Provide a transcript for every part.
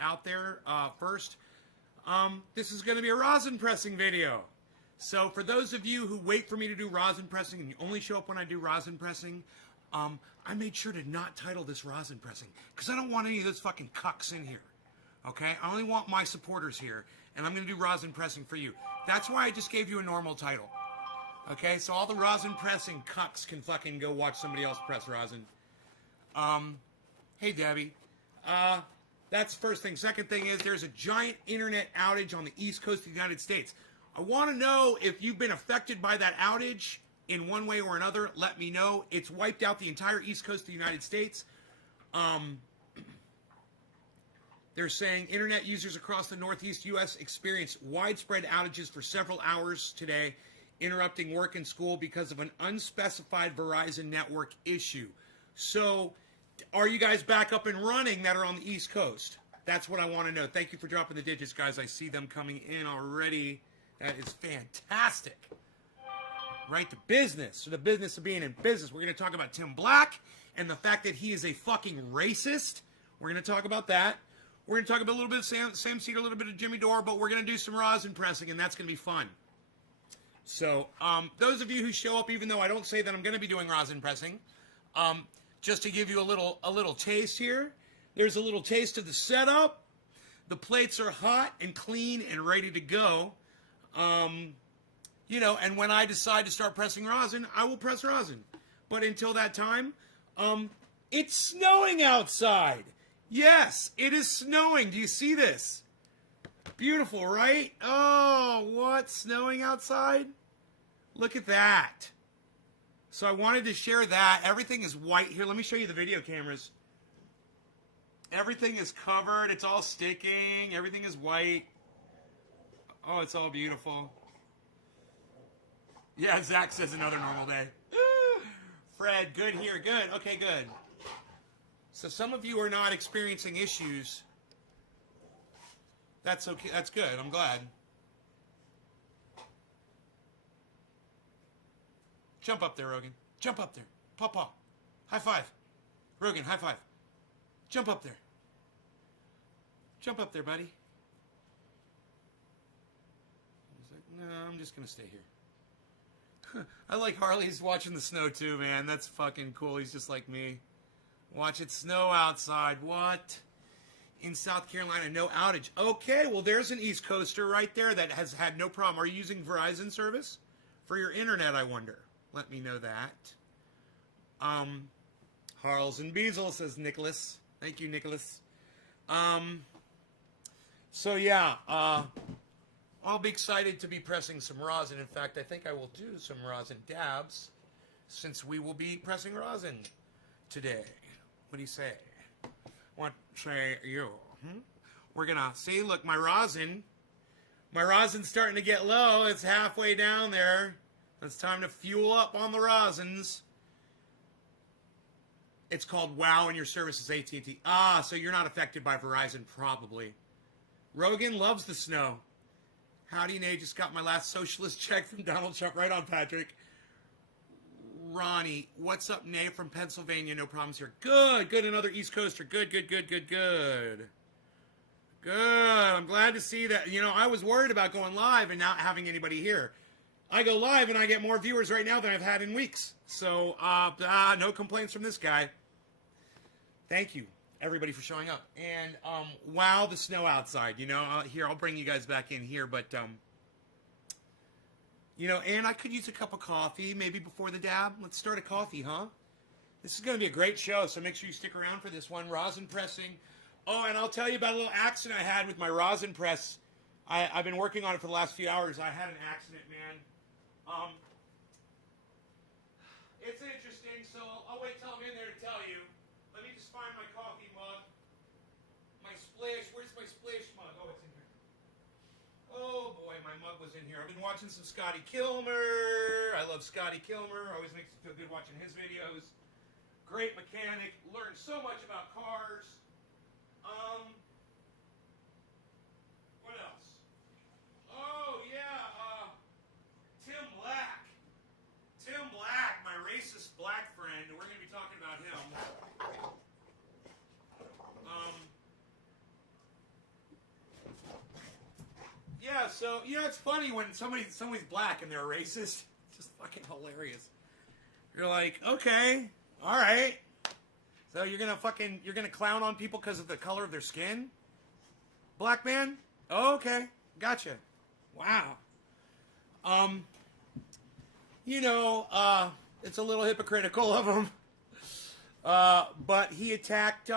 out there first. This is going to be a rosin pressing video. So for those of you who wait for me to do rosin pressing and you only show up when I do rosin pressing, I made sure to not title this rosin pressing because I don't want any of those fucking cucks in here. Okay? I only want my supporters here, and I'm going to do rosin pressing for you. That's why I just gave you a normal title. Okay? So all the rosin pressing cucks can fucking go watch somebody else press rosin. Hey, Debbie. That's the first thing. Second thing is there's a giant internet outage on the East Coast of the United States. I want to know if you've been affected by that outage in one way or another. Let me know. It's wiped out the entire East Coast of the United States. They're saying internet users across the Northeast U.S. experienced widespread outages for several hours today, interrupting work and school because of an unspecified Verizon network issue. So, are you guys back up and running that are on the East Coast? That's what I want to know. Thank you for dropping the digits, guys. I see them coming in already. That is fantastic. Right to business. So the business of being in business. We're going to talk about Tim Black and the fact that he is a fucking racist. We're going to talk about that. We're going to talk about a little bit of Sam Cedar, a little bit of Jimmy Dore, but we're going to do some rosin pressing, and that's going to be fun. So those of you who show up, even though I don't say that I'm going to be doing rosin pressing, just to give you a little taste here. There's a little taste of the setup. The plates are hot and clean and ready to go. You know, and when I decide to start pressing rosin, I will press rosin. But until that time, it's snowing outside. Yes, it is snowing. Do you see this? Beautiful, right? Oh, what? Snowing outside? Look at that. So I wanted to share that. Everything is white here. Let me show you the video cameras. Everything is covered. It's all sticking. Everything is white. Oh, it's all beautiful. Yeah, Zach says another normal day. Fred, good here. Good. Okay, good. So some of you are not experiencing issues. That's okay. That's good. I'm glad. Jump up there, Rogan. Jump up there. Paw. High five. Rogan, high five. Jump up there. Jump up there, buddy. He's like, no, I'm just going to stay here. I like Harley's watching the snow too, man. That's fucking cool. He's just like me. Watch it snow outside. What? In South Carolina, no outage. Okay, well, there's an East Coaster right there that has had no problem. Are you using Verizon service for your internet, I wonder? Let me know that. Harls and Beazle, says Nicholas. Thank you, Nicholas. So, yeah, I'll be excited to be pressing some rosin. In fact, I think I will do some rosin dabs since we will be pressing rosin today. What do you say? What say you? We're going to see, look, my rosin's starting to get low. It's halfway down there. It's time to fuel up on the rosins. It's called WOW and your service is AT&T. Ah, so you're not affected by Verizon, probably. Rogan loves the snow. Howdy, Nate. Just got my last socialist check from Donald Trump. Right on, Patrick. Ronnie, what's up, Nate from Pennsylvania? No problems here. Good. Another East Coaster. Good. Good. I'm glad to see that. You know, I was worried about going live and not having anybody here. I go live and I get more viewers right now than I've had in weeks. So, no complaints from this guy. Thank you, everybody, for showing up. And, wow, the snow outside. You know, here, I'll bring you guys back in here. But, you know, and I could use a cup of coffee maybe before the dab. Let's start a coffee, huh? This is going to be a great show, so make sure you stick around for this one. Rosin pressing. Oh, and I'll tell you about a little accident I had with my rosin press. I've been working on it for the last few hours. I had an accident, man. It's interesting, so I'll wait till I'm in there to tell you. Let me just find my coffee mug. My splish. Where's my splish mug? Oh, it's in here. Oh, boy, my mug was in here. I've been watching some Scotty Kilmer. I love Scotty Kilmer. Always makes me feel good watching his videos. Great mechanic. Learned so much about cars. What else? Oh, yeah, Tim Black, my racist black friend. We're going to be talking about him. Yeah, so, it's funny when somebody's black and they're racist. It's just fucking hilarious. You're like, okay, all right. So you're gonna clown on people because of the color of their skin? Black man? Oh, okay, gotcha. Wow. It's a little hypocritical of him. But he attacked,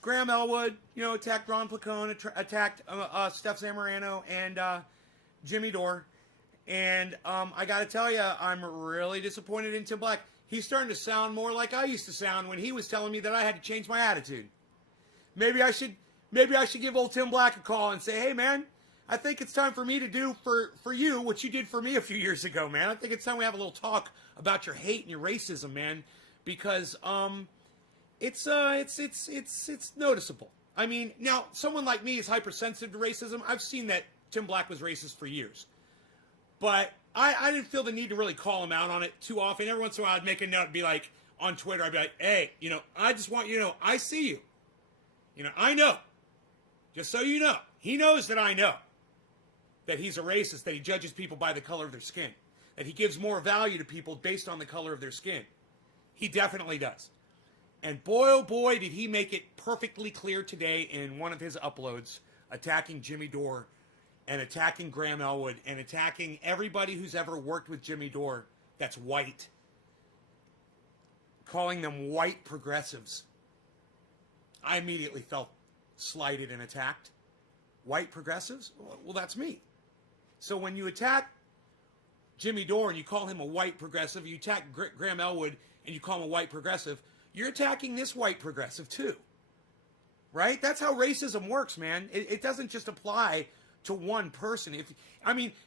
Graham Elwood, attacked Ron Placone, attacked Steph Zamorano and Jimmy Dore. And I got to tell you, I'm really disappointed in Tim Black. He's starting to sound more like I used to sound when he was telling me that I had to change my attitude. Maybe I should give old Tim Black a call and say, hey, man, I think it's time for me to do for you what you did for me a few years ago, man. I think it's time we have a little talk about your hate and your racism, man, because it's noticeable. I mean, now, someone like me is hypersensitive to racism. I've seen that Tim Black was racist for years. But I didn't feel the need to really call him out on it too often. Every once in a while, I'd make a note and be like, on Twitter, I'd be like, hey, I just want you to know, I see you. I know. Just so you know. He knows that I know that he's a racist, that he judges people by the color of their skin, that he gives more value to people based on the color of their skin. He definitely does. And boy, oh boy, did he make it perfectly clear today in one of his uploads, attacking Jimmy Dore and attacking Graham Elwood and attacking everybody who's ever worked with Jimmy Dore that's white, calling them white progressives. I immediately felt slighted and attacked. White progressives? Well, that's me. So when you attack Jimmy Dore and you call him a white progressive, you attack Graham Elwood and you call him a white progressive, you're attacking this white progressive too. Right? That's how racism works, man. It doesn't just apply to one person.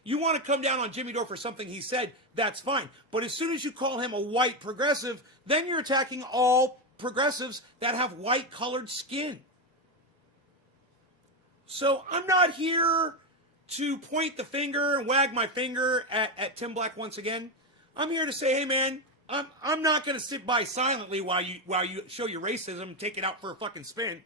You want to come down on Jimmy Dore for something he said, that's fine. But as soon as you call him a white progressive, then you're attacking all progressives that have white colored skin. So I'm not here to point the finger and wag my finger at Tim Black once again. I'm here to say, hey man, I'm not going to sit by silently while you show your racism and take it out for a fucking spin.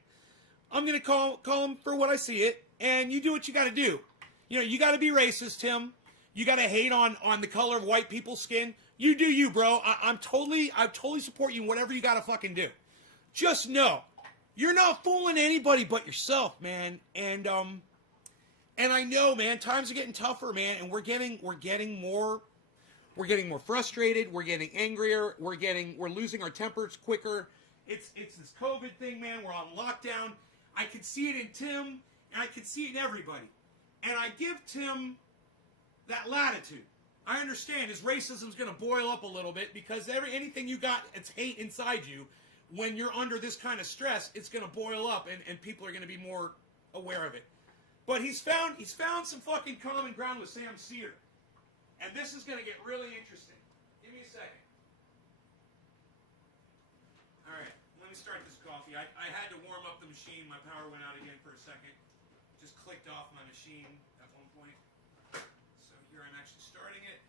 I'm going to call him for what I see it, and you do what you got to do. You got to be racist, Tim. You got to hate on the color of white people's skin. You do you, bro. I totally support you in whatever you got to fucking do. Just know, you're not fooling anybody but yourself, man. And I know, man, times are getting tougher, man, and we're getting more frustrated, we're getting angrier, we're losing our tempers quicker. It's this COVID thing, man. We're on lockdown. I can see it in Tim, and I can see it in everybody. And I give Tim that latitude. I understand his racism's going to boil up a little bit because anything you got, it's hate inside you. When you're under this kind of stress, it's going to boil up, and people are going to be more aware of it. But he's found some fucking common ground with Sam Cedar. And this is going to get really interesting. Give me a second. All right, let me start this coffee. I had to warm up the machine. My power went out again for a second. Just clicked off my machine at one point. So here I'm actually starting it.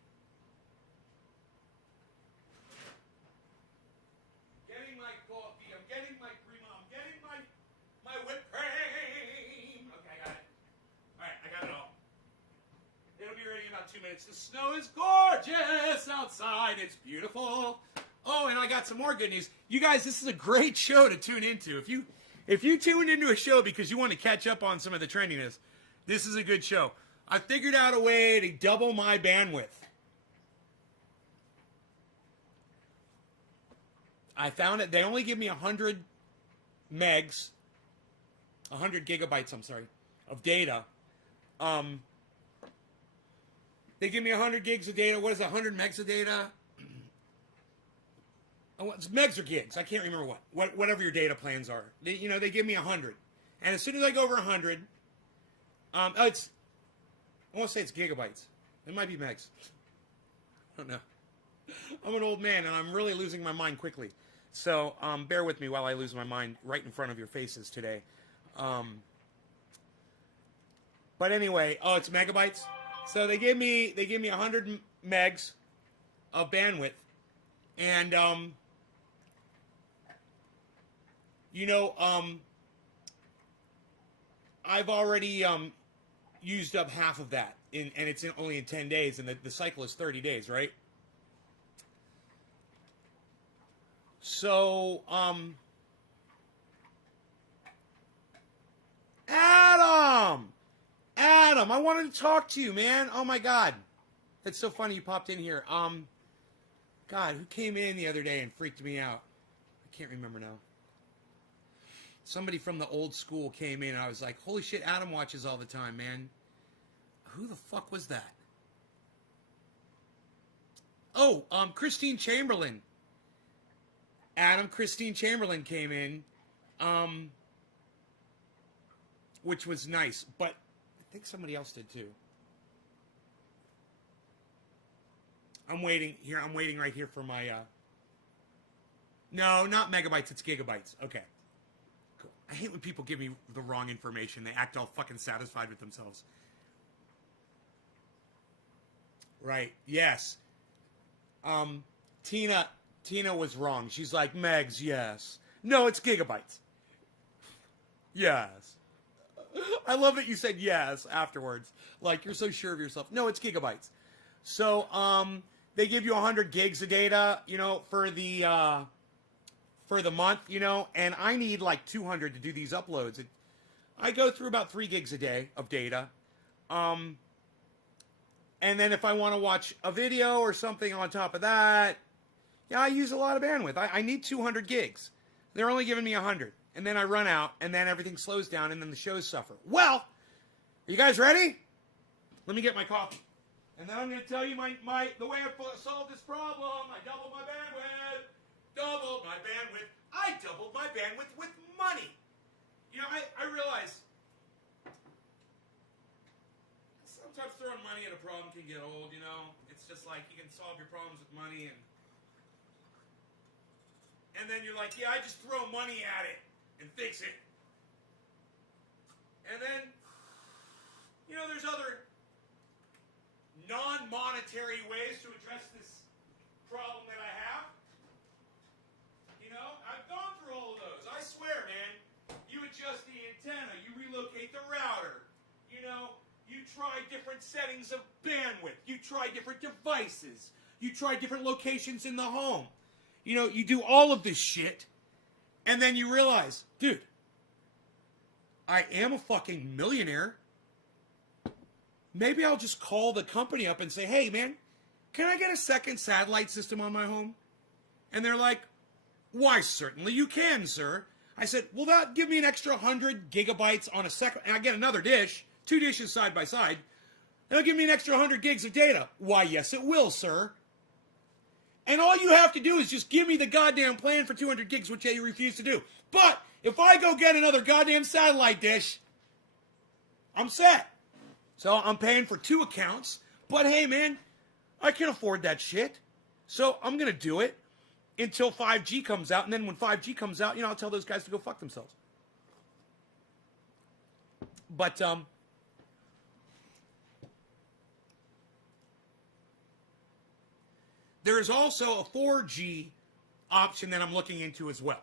Getting my coffee. I'm getting my cream. I'm getting my whipped cream. Okay, I got it. All right, I got it all. It'll be ready in about 2 minutes. The snow is gorgeous outside. It's beautiful. Oh, and I got some more good news. You guys, this is a great show to tune into. If you tuned into a show because you want to catch up on some of the trendiness, this is a good show. I figured out a way to double my bandwidth. I found it. They only give me 100 megs, 100 gigabytes, I'm sorry, of data. They give me 100 gigs of data. What is it, 100 megs of data? Oh, it's megs or gigs. I can't remember whatever your data plans are. They give me 100. And as soon as I go over 100, I want to say it's gigabytes. It might be megs. I don't know. I'm an old man, and I'm really losing my mind quickly. So bear with me while I lose my mind right in front of your faces today. But anyway, it's megabytes. So they give me 100 megs of bandwidth, and I've already used up half of that, and it's only in 10 days, and the cycle is 30 days, right? So, Adam, I wanted to talk to you, man. Oh my God, it's so funny you popped in here. God, who came in the other day and freaked me out? I can't remember now. Somebody from the old school came in, and I was like, holy shit, Adam watches all the time, man. Who the fuck was that? Oh, Christine Chamberlain. Adam, Christine Chamberlain came in, which was nice, but I think somebody else did too. I'm waiting right here for my, no, not megabytes, it's gigabytes. Okay. Cool. I hate when people give me the wrong information. They act all fucking satisfied with themselves. Right, yes. Tina was wrong. She's like, Megs, yes. No, it's gigabytes. Yes. I love that you said yes afterwards. Like, you're so sure of yourself. No, it's gigabytes. So, they give you 100 gigs of data, you know, for the month, you know, and I need like 200 to do these uploads. I go through about 3 gigs a day of data. And then if I want to watch a video or something on top of that, yeah, I use a lot of bandwidth. I need 200 gigs. They're only giving me 100. And then I run out, and then everything slows down, and then the shows suffer. Well, are you guys ready? Let me get my coffee. And then I'm going to tell you the way I solved this problem. I doubled my bandwidth. I doubled my bandwidth with money. You know, I realize sometimes throwing money at a problem can get old, you know. It's just like you can solve your problems with money, and then you're like, yeah, I just throw money at it and fix it. And then, you know, there's other non-monetary ways to address this problem that I have. You know, I've gone through all of those. I swear, man. You adjust the antenna. You relocate the router. You know, you try different settings of bandwidth. You try different devices. You try different locations in the home. You know, you do all of this shit, and then you realize, dude, I am a fucking millionaire. Maybe I'll just call the company up and say, hey, man, can I get a second satellite system on my home? And they're like, why, certainly you can, sir. I said, will that give me an extra 100 gigabytes on a second? And I get another dish, 2 dishes side by side. That'll give me an extra 100 gigs of data. Why, yes, it will, sir. And all you have to do is just give me the goddamn plan for 200 gigs, which you refuse to do. But if I go get another goddamn satellite dish, I'm set. So I'm paying for 2 accounts. But hey, man, I can afford that shit. So I'm going to do it until 5G comes out. And then when 5G comes out, you know, I'll tell those guys to go fuck themselves. But, there is also a 4G option that I'm looking into as well.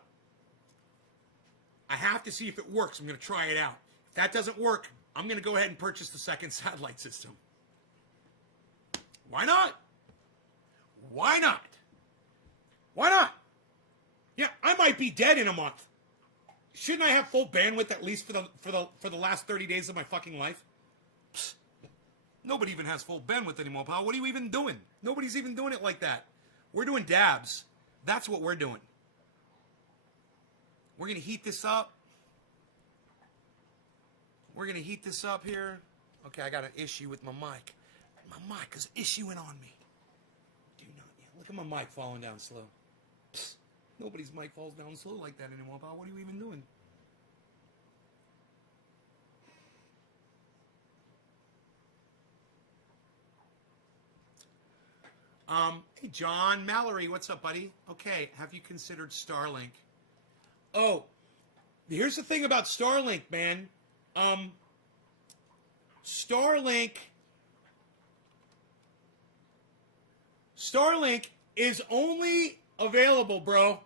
I have to see if it works. I'm going to try it out. If that doesn't work, I'm going to go ahead and purchase the second satellite system. Why not? Why not? Why not? Yeah, I might be dead in a month. Shouldn't I have full bandwidth at least for the last 30 days of my fucking life? Psst. Nobody even has full bandwidth anymore, pal. What are you even doing? Nobody's even doing it like that. We're doing dabs. That's what we're doing. We're going to heat this up. We're going to heat this up here. Okay, I got an issue with my mic. My mic is issuing on me. Do not. Yeah, look at my mic falling down slow. Psst. Nobody's mic falls down slow like that anymore, pal. What are you even doing? Hey, John Mallory, what's up, buddy? Okay, have you considered Starlink? Oh, here's the thing about Starlink, man. Starlink is only available, bro,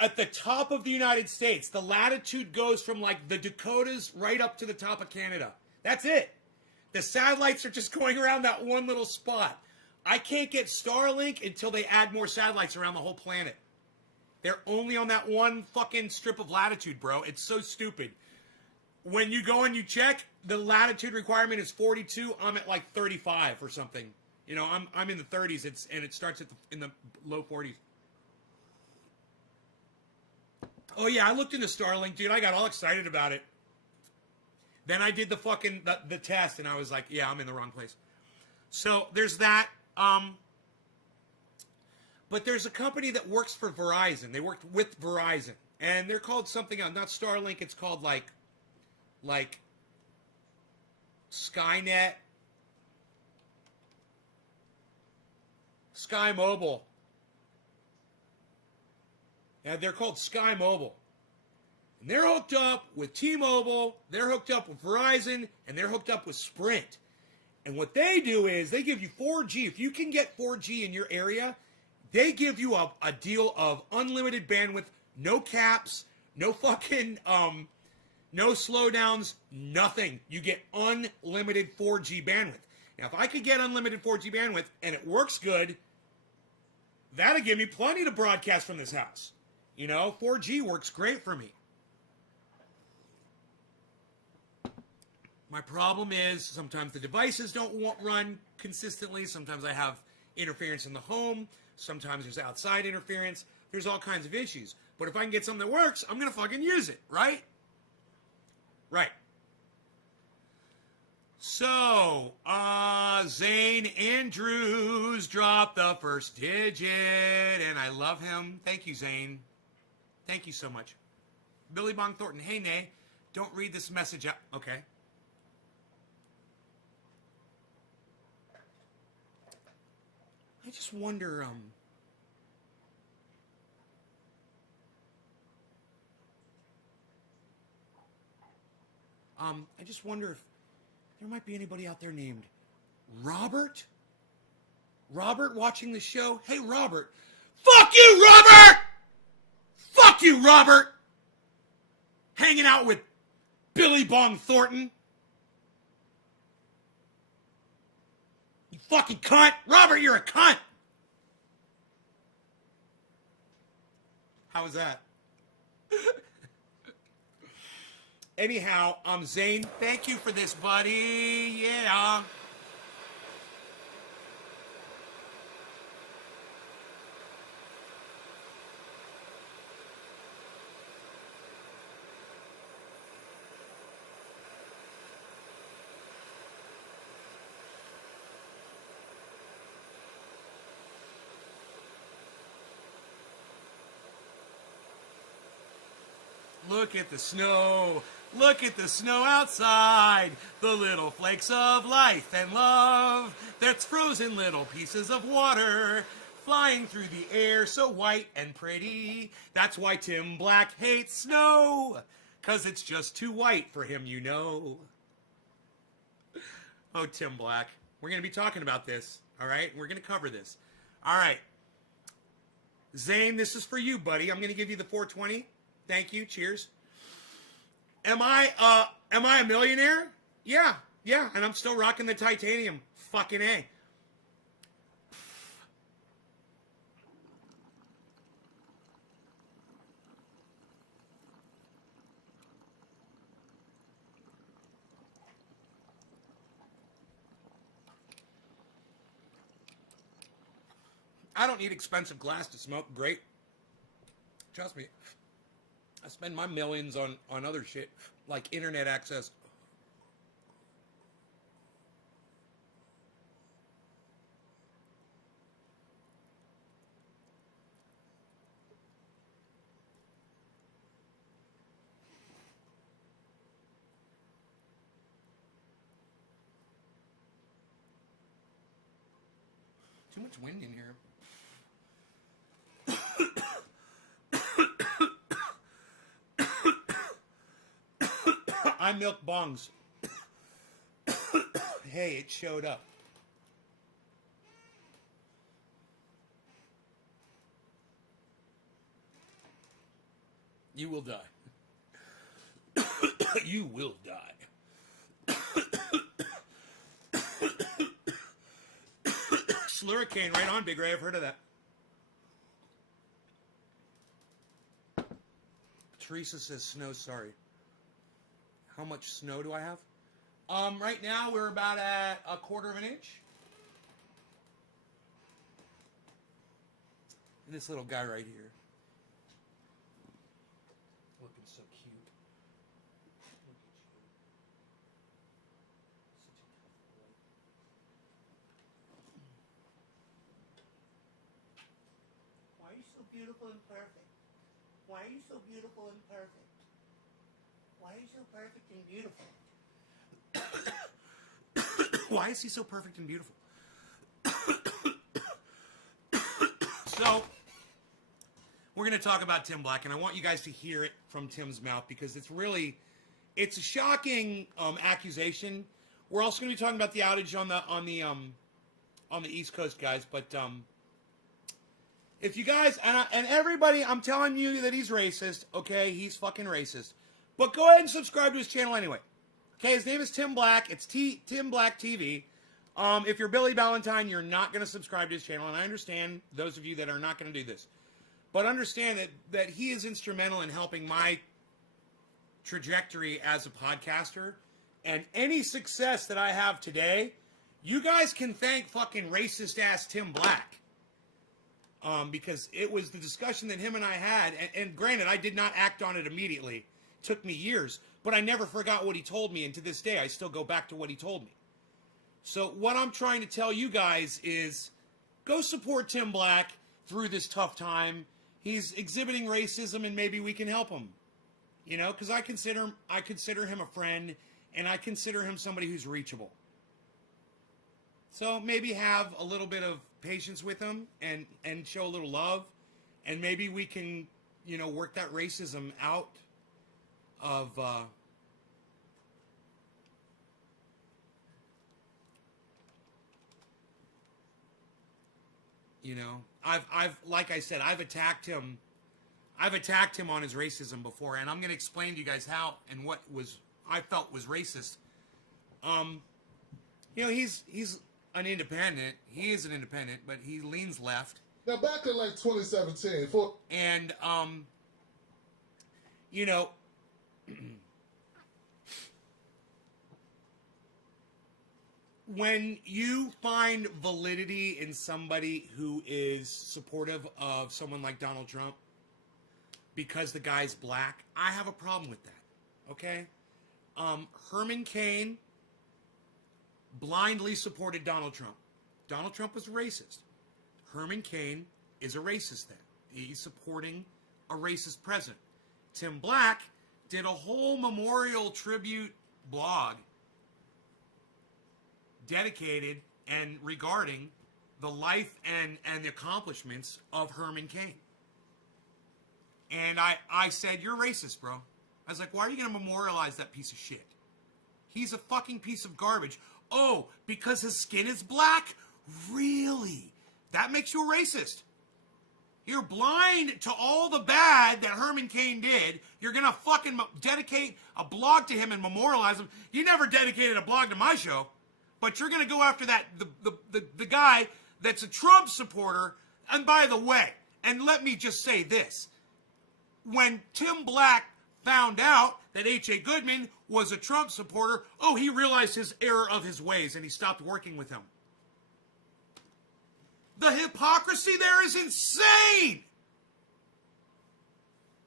at the top of the United States. The latitude goes from, like, the Dakotas right up to the top of Canada. That's it. The satellites are just going around that one little spot. I can't get Starlink until they add more satellites around the whole planet. They're only on that one fucking strip of latitude, bro. It's so stupid. When you go and you check, the latitude requirement is 42. I'm at like 35 or something. You know, I'm in the 30s. And it starts in the low 40s. Oh yeah, I looked into Starlink, dude. I got all excited about it. Then I did the fucking the test, and I was like, yeah, I'm in the wrong place. So there's that. But there's a company that works for Verizon. They worked with Verizon, and they're called something else. Not Starlink. It's called like Skynet, Sky Mobile. Yeah, they're called Sky Mobile. And they're hooked up with T-Mobile, they're hooked up with Verizon, and they're hooked up with Sprint. And what they do is they give you 4G. If you can get 4G in your area, they give you a deal of unlimited bandwidth, no caps, no fucking, no slowdowns, nothing. You get unlimited 4G bandwidth. Now, if I could get unlimited 4G bandwidth and it works good, that'll give me plenty to broadcast from this house. You know, 4G works great for me. My problem is sometimes the devices don't run consistently. Sometimes I have interference in the home. Sometimes there's outside interference. There's all kinds of issues. But if I can get something that works, I'm going to fucking use it, right? Right. So, Zane Andrews dropped the first digit, and I love him. Thank you, Zane. Thank you so much. Billy Bong Thornton, hey, Nay, don't read this message out. Okay. I just wonder, I just wonder if there might be anybody out there named Robert? Robert watching the show? Hey, Robert. Fuck you, Robert! Fuck you, Robert! Hanging out with Billy Bong Thornton. You fucking cunt. Robert, you're a cunt. How was that? Anyhow, Zane, thank you for this, buddy. Yeah. Look at the snow. Look at the snow outside. The little flakes of life and love. That's frozen little pieces of water flying through the air so white and pretty. That's why Tim Black hates snow. 'Cause it's just too white for him, you know. Oh, Tim Black. We're going to be talking about this. All right? We're going to cover this. All right. Zane, this is for you, buddy. I'm going to give you the 420. Thank you. Cheers. Am I a millionaire? Yeah, and I'm still rocking the titanium. Fucking A. I don't need expensive glass to smoke great. Trust me. I spend my millions on other shit, like internet access. Too much wind in here. I milk bongs. Hey, it showed up. You will die. You will die. Slurricane. Right on, Big Ray. I've heard of that. Teresa says snow, sorry. How much snow do I have? Right now we're about at 1/4 of an inch. And this little guy right here. Looking so cute. Look at you. Such a tough boy. Why are you so beautiful and perfect? Why are you so beautiful and perfect? Why are you so perfect and beautiful? Why is he so perfect and beautiful? So, we're going to talk about Tim Black, and I want you guys to hear it from Tim's mouth because it's a shocking accusation. We're also going to be talking about the outage on the East Coast, guys. But if you guys and everybody, I'm telling you that he's racist. Okay, he's fucking racist. But go ahead and subscribe to his channel anyway. Okay, his name is Tim Black. It's Tim Black TV. If you're Billy Valentine, you're not going to subscribe to his channel, and I understand those of you that are not going to do this. But understand that he is instrumental in helping my trajectory as a podcaster, and any success that I have today, you guys can thank fucking racist-ass Tim Black. Because it was the discussion that him and I had, and granted, I did not act on it immediately. It took me years, but I never forgot what he told me, and to this day, I still go back to what he told me. So what I'm trying to tell you guys is, go support Tim Black through this tough time. He's exhibiting racism, and maybe we can help him. You know, because I consider him a friend, and I consider him somebody who's reachable. So maybe have a little bit of patience with him and show a little love, and maybe we can, you know, work that racism out of you know, I've like I said, I've attacked him on his racism before, and I'm going to explain to you guys how and what I felt was racist. You know, he's an independent. He is an independent, but he leans left. Now, back in like 2017, and you know, when you find validity in somebody who is supportive of someone like Donald Trump because the guy's black, I have a problem with that. Okay, Herman Cain blindly supported Donald Trump. Donald Trump was a racist. Herman Cain is a racist then. He's supporting a racist president. Tim Black did a whole memorial tribute blog dedicated and regarding the life and the accomplishments of Herman Cain. And I said, you're racist, bro. I was like, why are you going to memorialize that piece of shit? He's a fucking piece of garbage. Oh, because his skin is black? Really? That makes you a racist. You're blind to all the bad that Herman Cain did. You're going to fucking dedicate a blog to him and memorialize him. You never dedicated a blog to my show, but you're going to go after that the guy that's a Trump supporter. And by the way, and let me just say this. When Tim Black found out that H.A. Goodman was a Trump supporter, oh, he realized his error of his ways and he stopped working with him. The hypocrisy there is insane.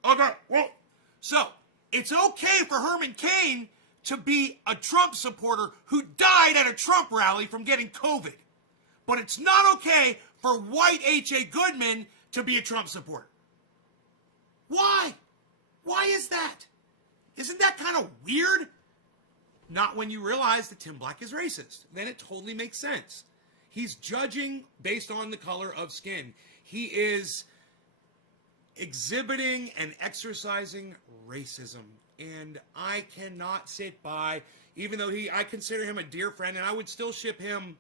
Okay, well, so it's okay for Herman Cain to be a Trump supporter who died at a Trump rally from getting COVID. But it's not okay for white H.A. Goodman to be a Trump supporter. Why? Why is that? Isn't that kind of weird? Not when you realize that Tim Black is racist. Then it totally makes sense. He's judging based on the color of skin. He is exhibiting and exercising racism. And I cannot sit by, even though I consider him a dear friend, and I would still ship him,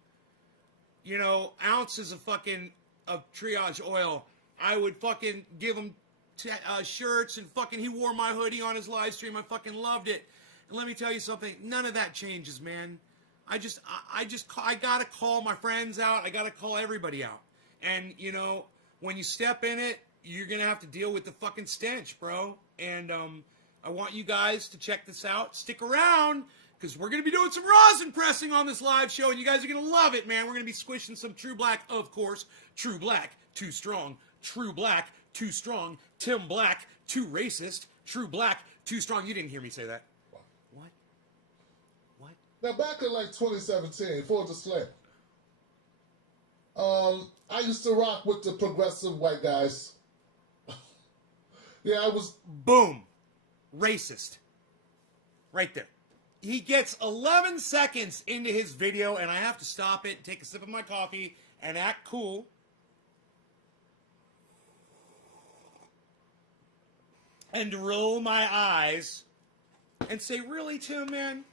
you know, ounces of triage oil. I would fucking give him shirts, and fucking he wore my hoodie on his live stream. I fucking loved it. And let me tell you something, none of that changes, man. I gotta call my friends out. I gotta call everybody out. And you know, when you step in it, you're gonna have to deal with the fucking stench, bro. And I want you guys to check this out. Stick around, because we're gonna be doing some rosin pressing on this live show, and you guys are gonna love it, man. We're gonna be squishing some True Black, of course. True Black, too strong. True Black, too strong. Tim Black, too racist. True Black, too strong. You didn't hear me say that. What? What? Now, back in like 2017, full disclaimer, I used to rock with the progressive white guys. Yeah, I was. Boom. Racist. Right there. He gets 11 seconds into his video, and I have to stop it, take a sip of my coffee, and act cool. And roll my eyes and say, really, Tim, man?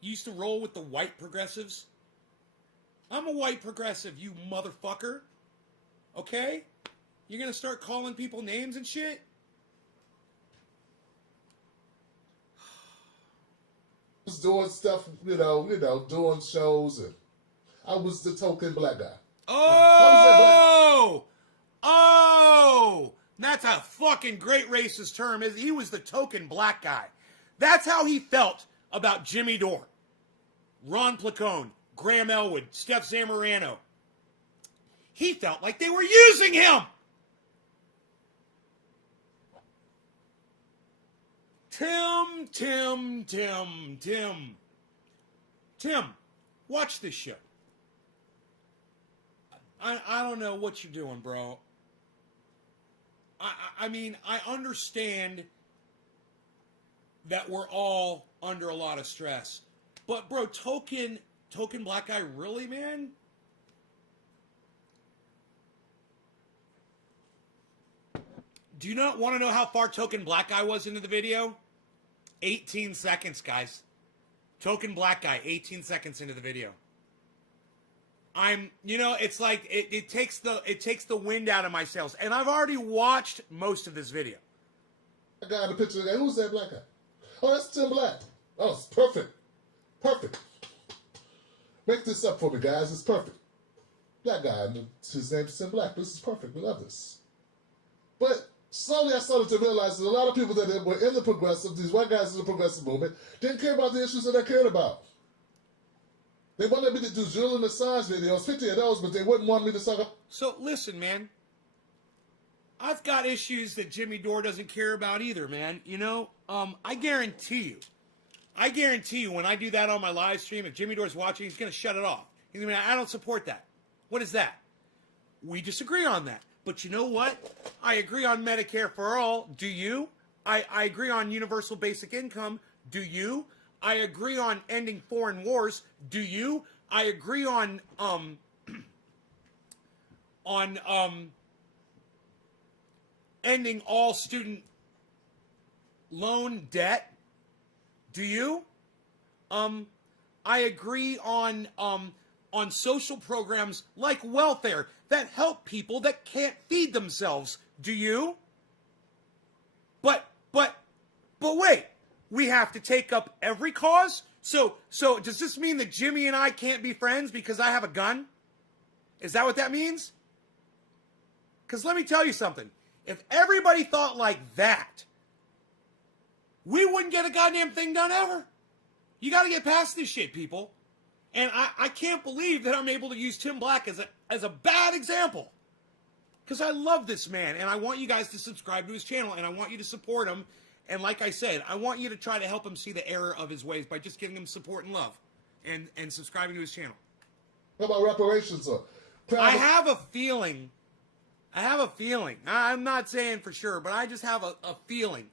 You used to roll with the white progressives? I'm a white progressive, you motherfucker. Okay? You're gonna start calling people names and shit? Was doing stuff, doing shows, and I was the token black guy. Oh! Oh! That's a fucking great racist term. He was the token black guy. That's how he felt about Jimmy Dore, Ron Placone, Graham Elwood, Steph Zamorano. He felt like they were using him. Tim, watch this show. I don't know what you're doing, bro. I mean, I understand that we're all under a lot of stress. But, bro, token black guy, really, man? Do you not want to know how far token black guy was into the video? 18 seconds, guys. Token black guy, 18 seconds into the video. It's like it takes the wind out of my sails, and I've already watched most of this video. I got a picture of that. Who's that black guy? Oh, that's Tim Black. Oh, it's perfect. Perfect. Make this up for me, guys. It's perfect. Black guy. His name's Tim Black. This is perfect. We love this. But slowly I started to realize that a lot of people that were in the progressive, these white guys in the progressive movement, didn't care about the issues that I cared about. They wanted me to do Julian Assange videos, 50 of those, but they wouldn't want me to talk about. So listen, man. I've got issues that Jimmy Dore doesn't care about either, man. I guarantee you when I do that on my live stream, if Jimmy Dore's watching, he's going to shut it off. He's going to be like, I don't support that. What is that? We disagree on that. But you know what? I agree on Medicare for all. Do you? I agree on universal basic income. Do you? I agree on ending foreign wars. Do you? I agree on ending all student loan debt. Do you? I agree on social programs like welfare that help people that can't feed themselves. Do you? But wait. We have to take up every cause? So does this mean that Jimmy and I can't be friends because I have a gun? Is that what that means? Because let me tell you something. If everybody thought like that, we wouldn't get a goddamn thing done ever. You got to get past this shit, people. And I can't believe that I'm able to use Tim Black as a bad example. Because I love this man, and I want you guys to subscribe to his channel, and I want you to support him. And like I said, I want you to try to help him see the error of his ways by just giving him support and love and subscribing to his channel. What about reparations? I have a feeling. I'm not saying for sure, but I just have a feeling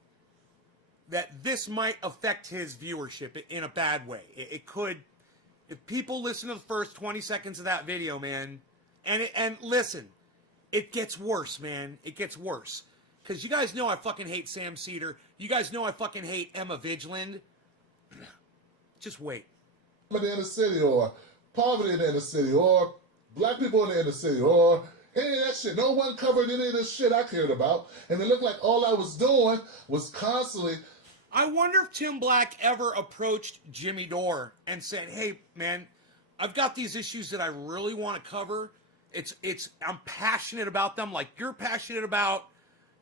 that this might affect his viewership in a bad way. It could. If people listen to the first 20 seconds of that video, man, and listen, it gets worse, man. It gets worse. Because you guys know I fucking hate Sam Cedar. You guys know I fucking hate Emma Vigeland. Just wait. In the inner city, or poverty in the inner city, or black people in the inner city, or any of that shit. No one covered any of this shit I cared about. And it looked like all I was doing was constantly I wonder if Tim Black ever approached Jimmy Dore and said, "Hey, man, I've got these issues that I really want to cover. I'm passionate about them, like you're passionate about,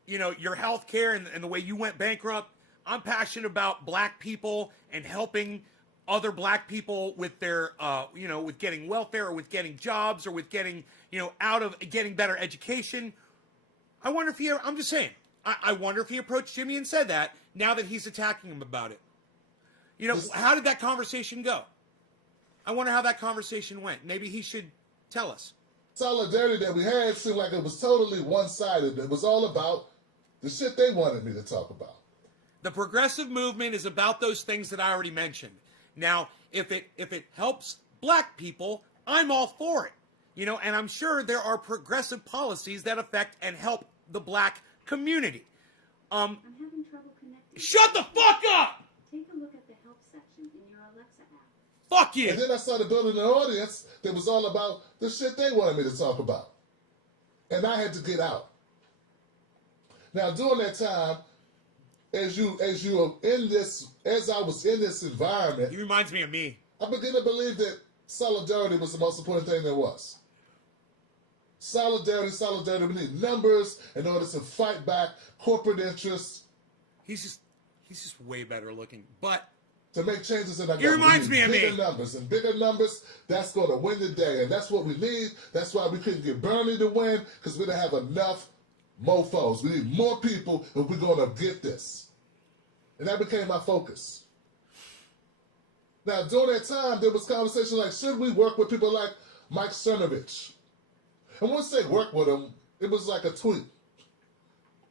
your health care and the way you went bankrupt. I'm passionate about black people and helping other black people with their, with getting welfare or with getting jobs or with getting, out of getting better education." I wonder if I'm just saying, I wonder if he approached Jimmy and said that now that he's attacking him about it. How did that conversation go? I wonder how that conversation went. Maybe he should tell us. Solidarity that we had seemed like it was totally one-sided. It was all about the shit they wanted me to talk about. The progressive movement is about those things that I already mentioned. Now, if it helps black people, I'm all for it. And I'm sure there are progressive policies that affect and help the black community. I'm having trouble connecting. Shut the fuck up! Take a look at the help section in your Alexa app. Fuck you! And then I started building an audience that was all about the shit they wanted me to talk about. And I had to get out. Now, during that time, as I was in this environment, He reminds me of me. I began to believe that solidarity was the most important thing there was. Solidarity. We need numbers in order to fight back corporate interests. He's just way better looking. But To make changes in our He reminds me of me. bigger numbers, and bigger numbers, that's going to win the day. And that's what we need. That's why we couldn't get Bernie to win, because we didn't have enough mofos. We need more people if we're going to get this. And that became my focus. Now, during that time, there was conversation like, should we work with people like Mike Cernovich? And once they work with him, it was like a tweet.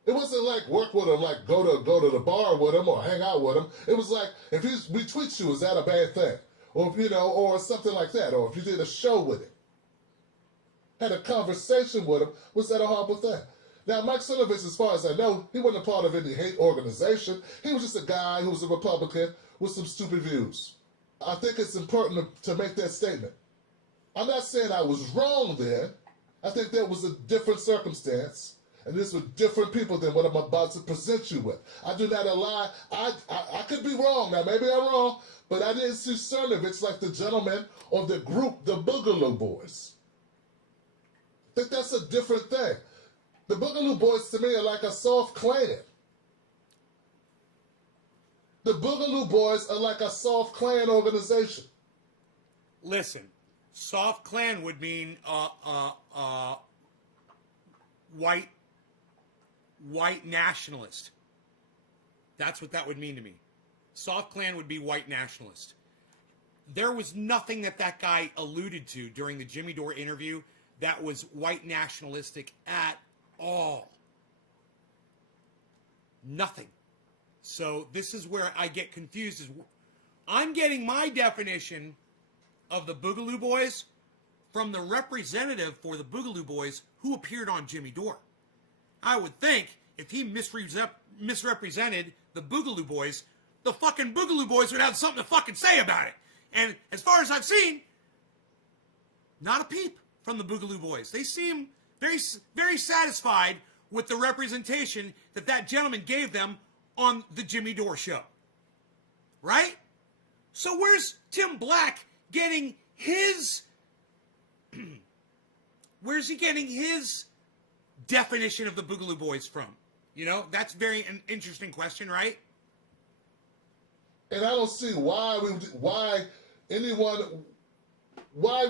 It wasn't like work with him, like go to the bar with him or hang out with him. It was like, if he retweets you, is that a bad thing? Or, or something like that. Or if you did a show with him, had a conversation with him, was that a horrible thing? Now, Mike Cernovich, as far as I know, he wasn't a part of any hate organization. He was just a guy who was a Republican with some stupid views. I think it's important to make that statement. I'm not saying I was wrong there. I think there was a different circumstance, and this were different people than what I'm about to present you with. I do not lie. I could be wrong. Now, maybe I'm wrong, but I didn't see Cernovich like the gentleman or the group, the Boogaloo Boys. I think that's a different thing. The Boogaloo Boys, to me, are like a soft Klan. The Boogaloo Boys are like a soft Klan organization. listen, soft Klan would mean white nationalist. That's what that would mean to me. Soft Klan would be white nationalist. There was nothing that guy alluded to during the Jimmy Dore interview that was white nationalistic at all. Nothing. So this is where I get confused. I'm getting my definition of the Boogaloo Boys from the representative for the Boogaloo Boys who appeared on Jimmy Dore. I would think if he misrepresented the Boogaloo Boys, the fucking Boogaloo Boys would have something to fucking say about it. And as far as I've seen, not a peep from the Boogaloo Boys. They seem very, very satisfied with the representation that gentleman gave them on the Jimmy Dore show. Right? So where's Tim Black getting his... where's he getting his definition of the Boogaloo Boys from? You know, that's an interesting question, right? And I don't see why we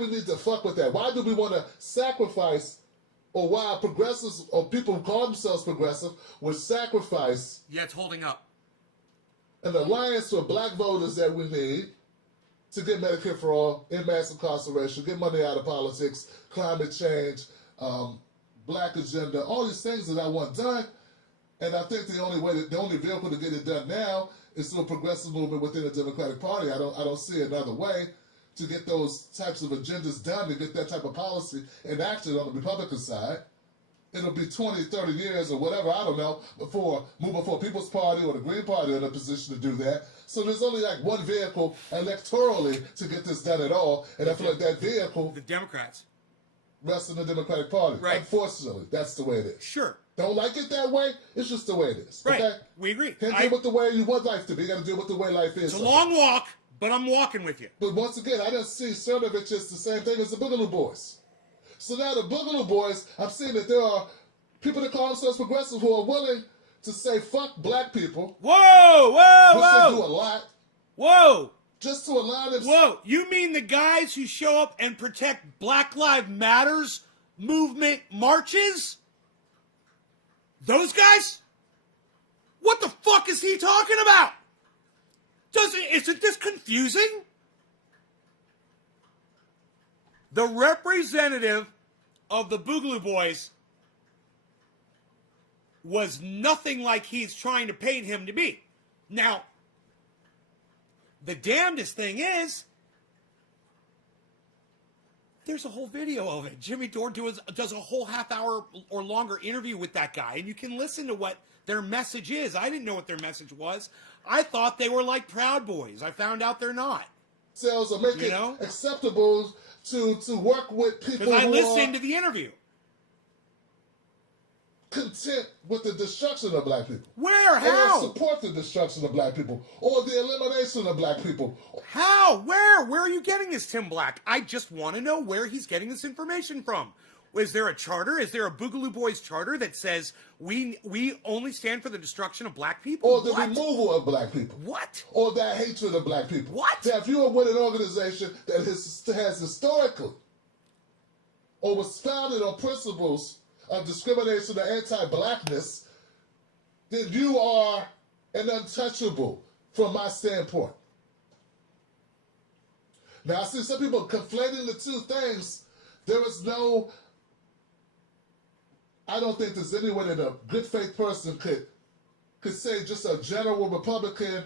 need to fuck with that. Why do we want to sacrifice, or why progressives or people who call themselves progressive would sacrifice? Yeah, it's holding up. An alliance for black voters that we need to get Medicare for all, end mass incarceration, get money out of politics, climate change, black agenda, all these things that I want done. And I think the only vehicle to get it done now is through a progressive movement within the Democratic Party. I don't see another way to get those types of agendas done, to get that type of policy enacted on the Republican side. It'll be 20, 30 years or whatever, I don't know, before People's Party or the Green Party are in a position to do that. So there's only like one vehicle electorally to get this done at all, and I feel like that vehicle... The Democrats. Rests in the Democratic Party. Right. Unfortunately, that's the way it is. Sure. Don't like it that way. It's just the way it is. Right. Okay? We agree. Can't deal with the way you want life to be. You got to deal with the way life is. It's a long walk, but I'm walking with you. But once again, I didn't see Cernovich as the same thing as the Boogaloo Boys. So now the Boogaloo Boys, I'm seeing that there are people that call themselves progressive who are willing to say fuck black people. Whoa, whoa, Which whoa. they do a lot. Whoa. Just to align themselves. Whoa. You mean the guys who show up and protect Black Lives Matters movement marches? Those guys? What the fuck is he talking about? Isn't this confusing? The representative of the Boogaloo Boys was nothing like he's trying to paint him to be. Now, the damnedest thing is, there's a whole video of it. Jimmy Dore does a whole half hour or longer interview with that guy, and you can listen to what their message is. I didn't know what their message was. I thought they were like Proud Boys. I found out they're not. Or make it acceptable to work with people because I who listened are to the interview. Content with the destruction of black people. Where? How? Or support the destruction of black people. Or the elimination of black people. How? Where? Where are you getting this, Tim Black? I just want to know where he's getting this information from. Is there a charter? Is there a Boogaloo Boys charter that says we only stand for the destruction of black people? Or the removal of black people. What? Or that hatred of black people. What? Now, if you are with an organization that has historically or was founded on principles of discrimination or anti-blackness, then you are an untouchable from my standpoint. Now, I see some people conflating the two things. There is no... I don't think there's any way that a good faith person could say just a general Republican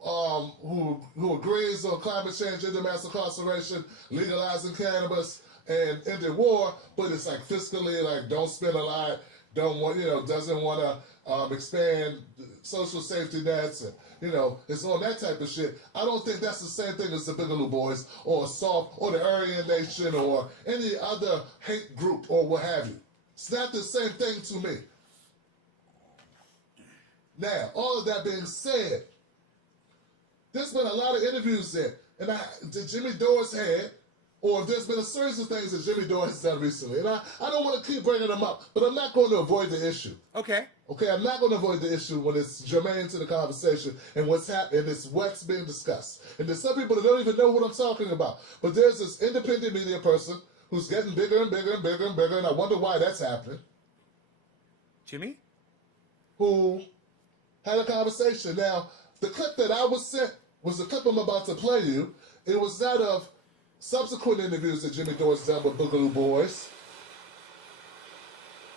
who agrees on climate change, ending mass incarceration, legalizing cannabis, and ending war, but it's like fiscally, like don't spend a lot, don't want, doesn't want to expand social safety nets, and it's on that type of shit. I don't think that's the same thing as the Boogaloo Boys or SOF or the Aryan Nation or any other hate group or what have you. It's not the same thing to me. Now, all of that being said, there's been a lot of interviews that Jimmy Dore's had, or there's been a series of things that Jimmy Dore has done recently. And I don't want to keep bringing them up, but I'm not going to avoid the issue. Okay, I'm not going to avoid the issue when it's germane to the conversation and what's happening, and it's what's being discussed. And there's some people that don't even know what I'm talking about. But there's this independent media person who's getting bigger and bigger and bigger and bigger, and I wonder why that's happening. Jimmy? Who had a conversation. Now, the clip that I was sent was the clip I'm about to play you. It was that of subsequent interviews that Jimmy Dore's done with Boogaloo Boys.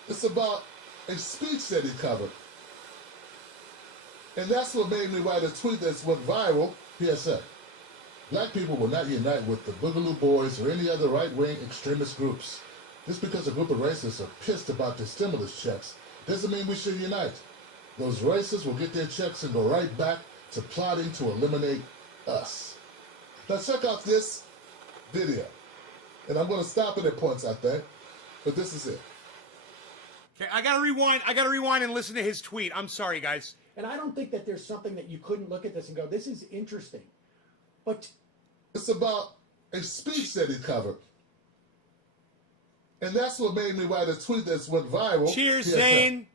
It's about a speech that he covered. And that's what made me write a tweet that's went viral. PSA. Black people will not unite with the Boogaloo Boys or any other right-wing extremist groups. Just because a group of racists are pissed about their stimulus checks doesn't mean we should unite. Those racists will get their checks and go right back to plotting to eliminate us. Now check out this video. And I'm going to stop it at points, I think. But this is it. Okay, I gotta rewind and listen to his tweet. I'm sorry, guys. And I don't think that there's something that you couldn't look at this and go, this is interesting. But it's about a speech that he covered. And that's what made me write a tweet that's went viral. Cheers, Zane.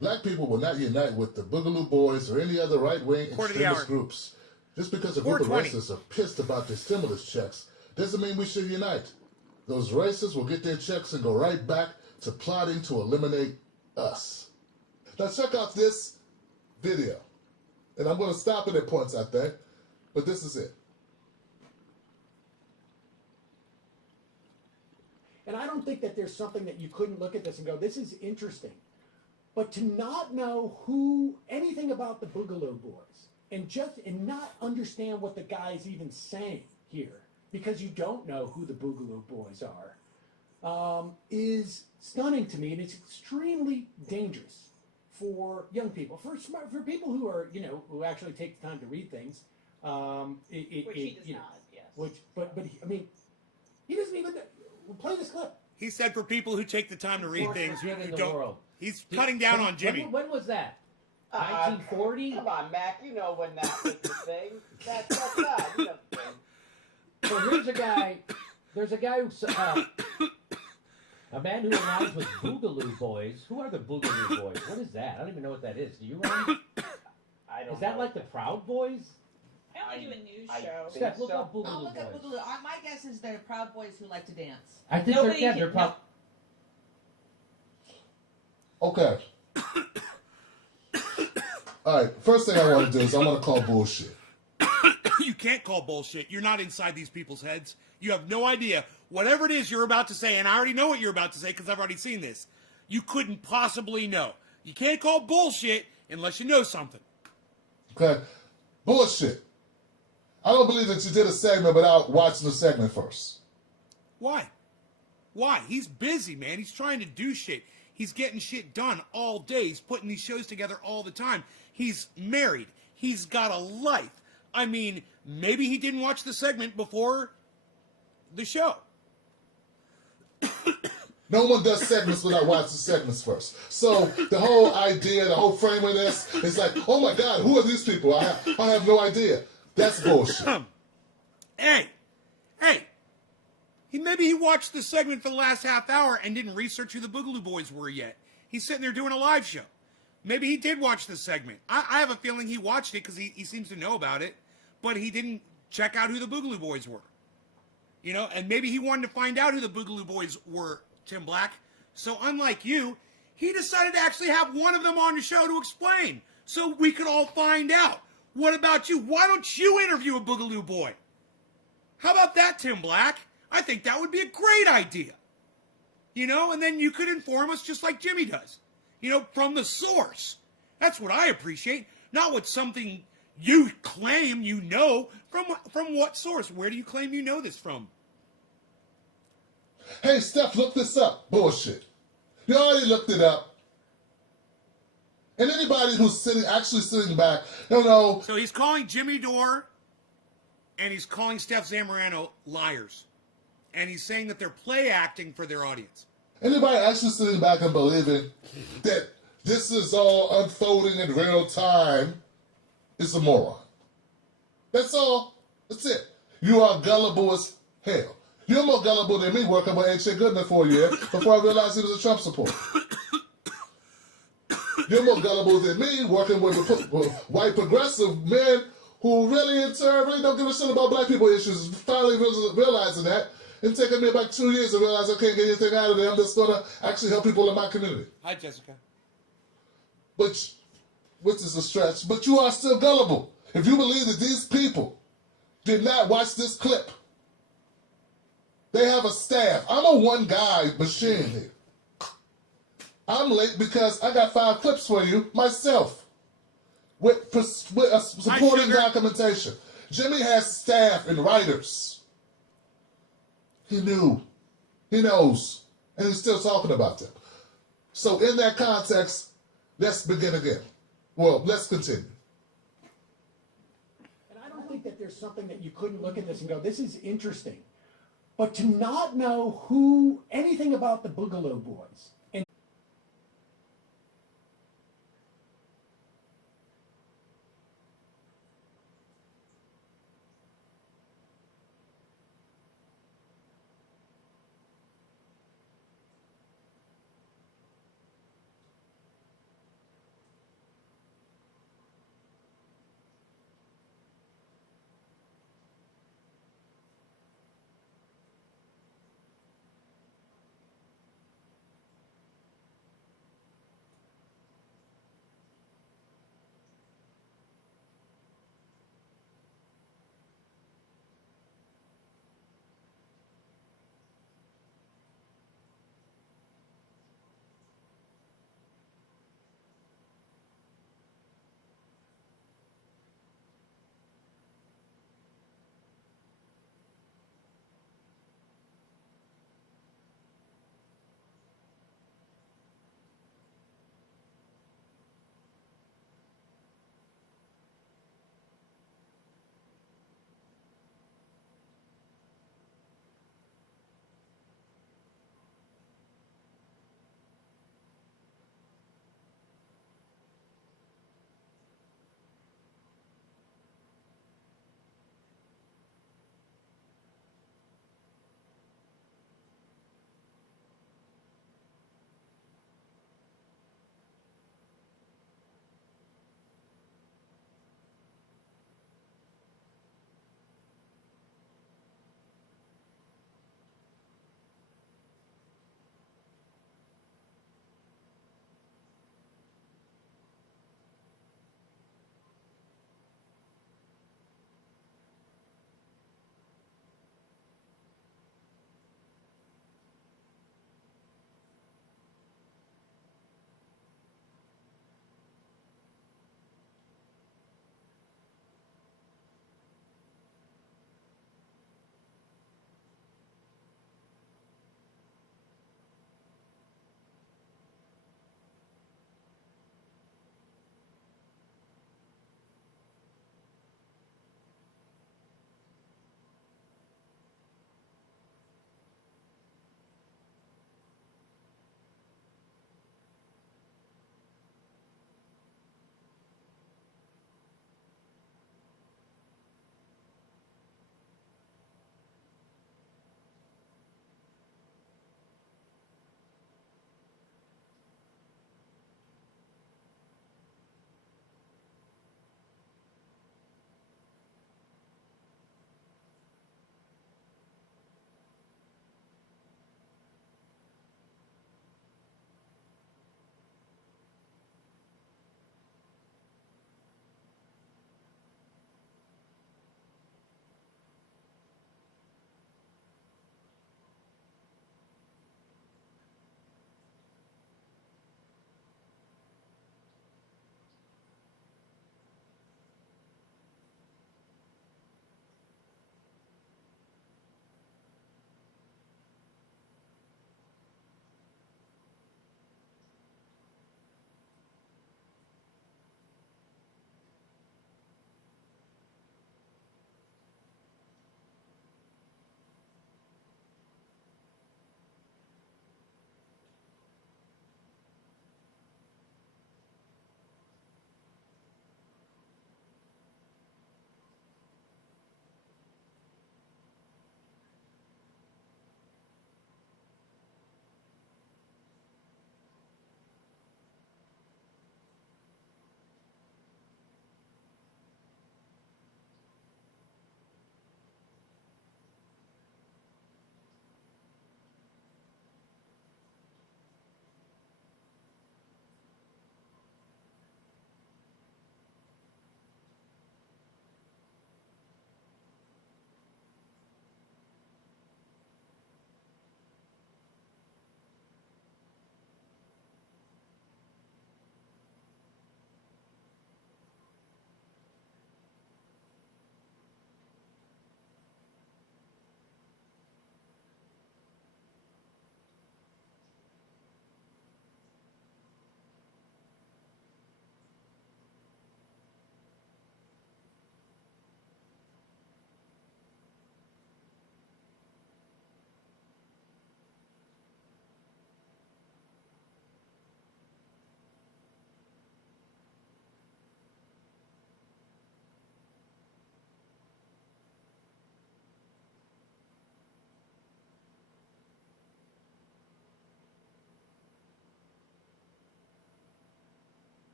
Black people will not unite with the Boogaloo Boys or any other right-wing extremist groups. Just because a group of racists are pissed about their stimulus checks doesn't mean we should unite. Those racists will get their checks and go right back to plotting to eliminate us. Now check out this video. And I'm going to stop it at points, I think. But this is it. And I don't think that there's something that you couldn't look at this and go, this is interesting. But to not know anything about the Boogaloo Boys and not understand what the guy's even saying here, because you don't know who the Boogaloo Boys are, is stunning to me, and it's extremely dangerous for young people, for people who are, who actually take the time to read things. Which he does not, yes. But he doesn't even play this clip. He said for people who take the time to read things, who don't. He's cutting down on Jimmy. When was that? 1940? Come on, Mac. You know when that was the thing. That's that. You know the thing. So here's a guy. There's a guy who's a man who aligns with Boogaloo Boys. Who are the Boogaloo Boys? What is that? I don't even know what that is. Do you, Ryan? I don't Is that know. like the Proud Boys? I only do a news I show. think Steph, look so. up Boogaloo I'll look up Boys. Boogaloo. My guess is they're Proud Boys who like to dance. I think Nobody they're can- they're Proud. Okay. All right. First thing I want to do is I want to call bullshit. You can't call bullshit. You're not inside these people's heads. You have no idea. Whatever it is you're about to say, and I already know what you're about to say because I've already seen this, you couldn't possibly know. You can't call bullshit unless you know something. Okay? Bullshit. I don't believe that you did a segment without watching the segment first. Why? Why? He's busy, man. He's trying to do shit. He's getting shit done all day. He's putting these shows together all the time. He's married. He's got a life. I mean, maybe he didn't watch the segment before the show. No one does segments without watching segments first. So the whole idea, the whole frame of this is like, oh my God, who are these people? I have no idea. That's bullshit. Hey, maybe he watched the segment for the last half hour and didn't research who the Boogaloo Boys were yet. He's sitting there doing a live show. Maybe he did watch the segment. I have a feeling he watched it because he seems to know about it, but he didn't check out who the Boogaloo Boys were. You know, and maybe he wanted to find out who the Boogaloo Boys were, Tim Black. So unlike you, he decided to actually have one of them on the show to explain so we could all find out. What about you? Why don't you interview a Boogaloo Boy? How about that, Tim Black? I think that would be a great idea. You know, and then you could inform us just like Jimmy does. You know, from the source. That's what I appreciate. Not what something you claim you know. From what source? Where do you claim you know this from? Hey, Steph, look this up. Bullshit. You already looked it up. And anybody who's actually sitting back, no. So he's calling Jimmy Dore and he's calling Steph Zamorano liars. And he's saying that they're play acting for their audience. Anybody actually sitting back and believing that this is all unfolding in real time is a moron. That's all. That's it. You are gullible as hell. You're more gullible than me working with H.A. Goodman for a year before I realized he was a Trump supporter. You're more gullible than me working with white progressive men who really in turn really don't give a shit about black people issues, finally realizing that. It's taken me about 2 years to realize I can't get anything out of them that's going to actually help people in my community. Hi, Jessica. Which is a stretch, but you are still gullible. If you believe that these people did not watch this clip, they have a staff. I'm a one-guy machine here. I'm late because I got 5 clips for you myself with supporting documentation. Jimmy has staff and writers. He knew. He knows. And he's still talking about them. So in that context, let's begin again. Well, let's continue. And I don't think that there's something that you couldn't look at this and go, this is interesting. But to not know anything about the Boogaloo Boys, and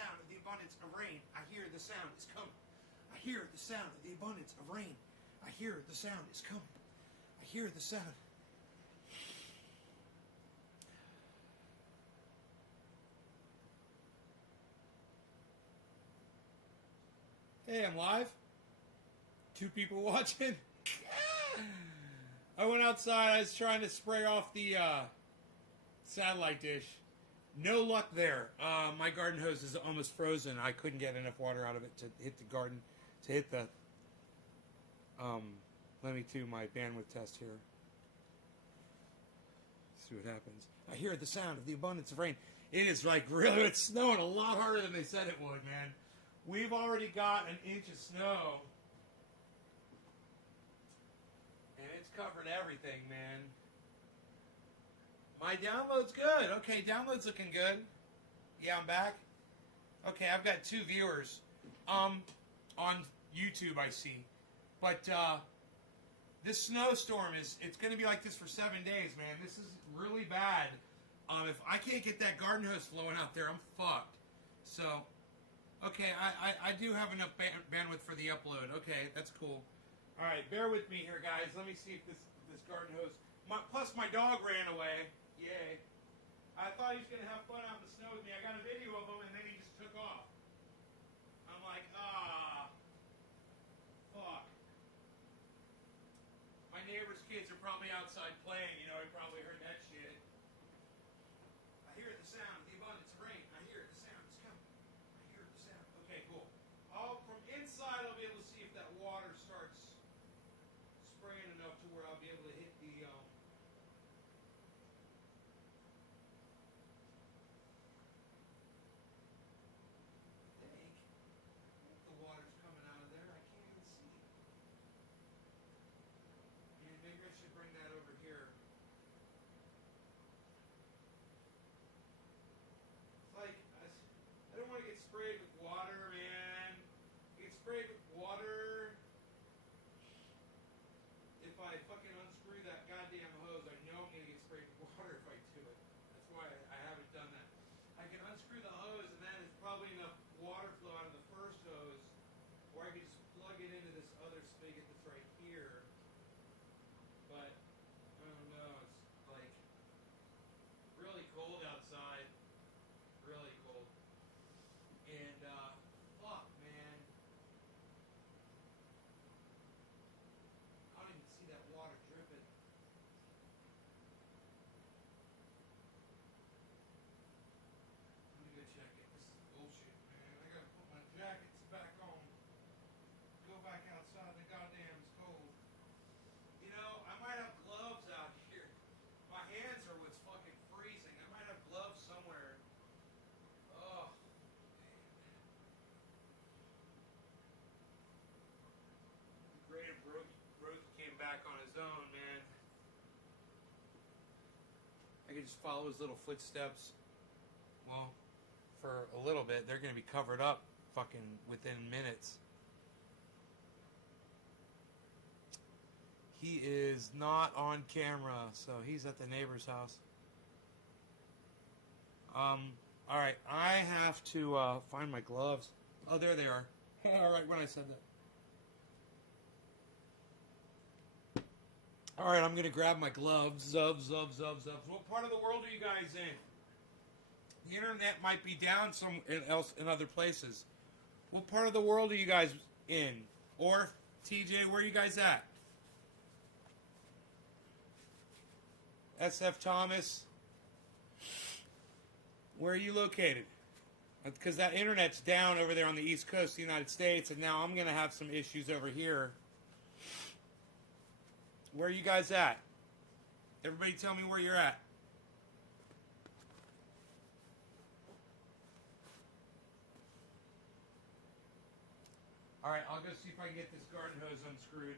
sound of the abundance of rain. I hear the sound is coming. I hear the sound of the abundance of rain. I hear the sound is coming. I hear the sound. Hey, I'm live. 2 people watching. I went outside. I was trying to spray off the satellite dish. No luck there. My garden hose is almost frozen. I couldn't get enough water out of it to hit the garden, to hit the... let me do my bandwidth test here. See what happens. I hear the sound of the abundance of rain. It is like really, it's snowing a lot harder than they said it would, man. We've already got an inch of snow. And it's covered everything, man. My download's good. Okay, download's looking good. Yeah, I'm back. Okay, I've got 2 viewers. On YouTube, I see. But, this snowstorm it's going to be like this for 7 days, man. This is really bad. If I can't get that garden hose flowing out there, I'm fucked. So, okay, I do have enough bandwidth for the upload. Okay, that's cool. All right, bear with me here, guys. Let me see if this garden hose... plus, my dog ran away. Yay. I thought he was going to have fun out in the snow with me. I got a video of him, and then he just took off. I'm like, fuck. My neighbor's kids are probably outside playing. You know, he probably heard that shit. I hear the sound of the abundance of rain. I hear the sound is coming. I hear the sound. Okay, cool. From inside, I'll be able to see if that water starts spraying enough to where I'll be able to hit the... the water's coming out of there. I can't even see. And maybe I should bring that over here. It's like, I don't want to get sprayed with water, man. Get sprayed with water. If I fucking unscrew that goddamn hose, I know I'm going to get sprayed with water if I do it. That's why I haven't done that. I can unscrew the hose, and then there's probably enough water flow out of the first hose, or I could just plug it into this other spigot that's right here. But, I don't know, it's like really cold outside. Really cold. And, fuck, man. I don't even see that water dripping. Let me go check it. This is bullshit, man. I gotta put my jackets back on. Go back outside. The goddamn is cold. You know, I might have gloves out here. My hands are what's fucking freezing. I might have gloves somewhere. Oh, man. Graham Brody came back on his own, man. I could just follow his little footsteps. Well, for a little bit. They're going to be covered up fucking within minutes. He is not on camera, so he's at the neighbor's house. Alright, I have to find my gloves. Oh, there they are. Alright, when I said that. Alright, I'm going to grab my gloves. What part of the world are you guys in? The internet might be down else in other places. What part of the world are you guys in? Or, TJ, where are you guys at? SF Thomas, where are you located? Because that internet's down over there on the East Coast of the United States, and now I'm going to have some issues over here. Where are you guys at? Everybody tell me where you're at. Alright, I'll go see if I can get this garden hose unscrewed.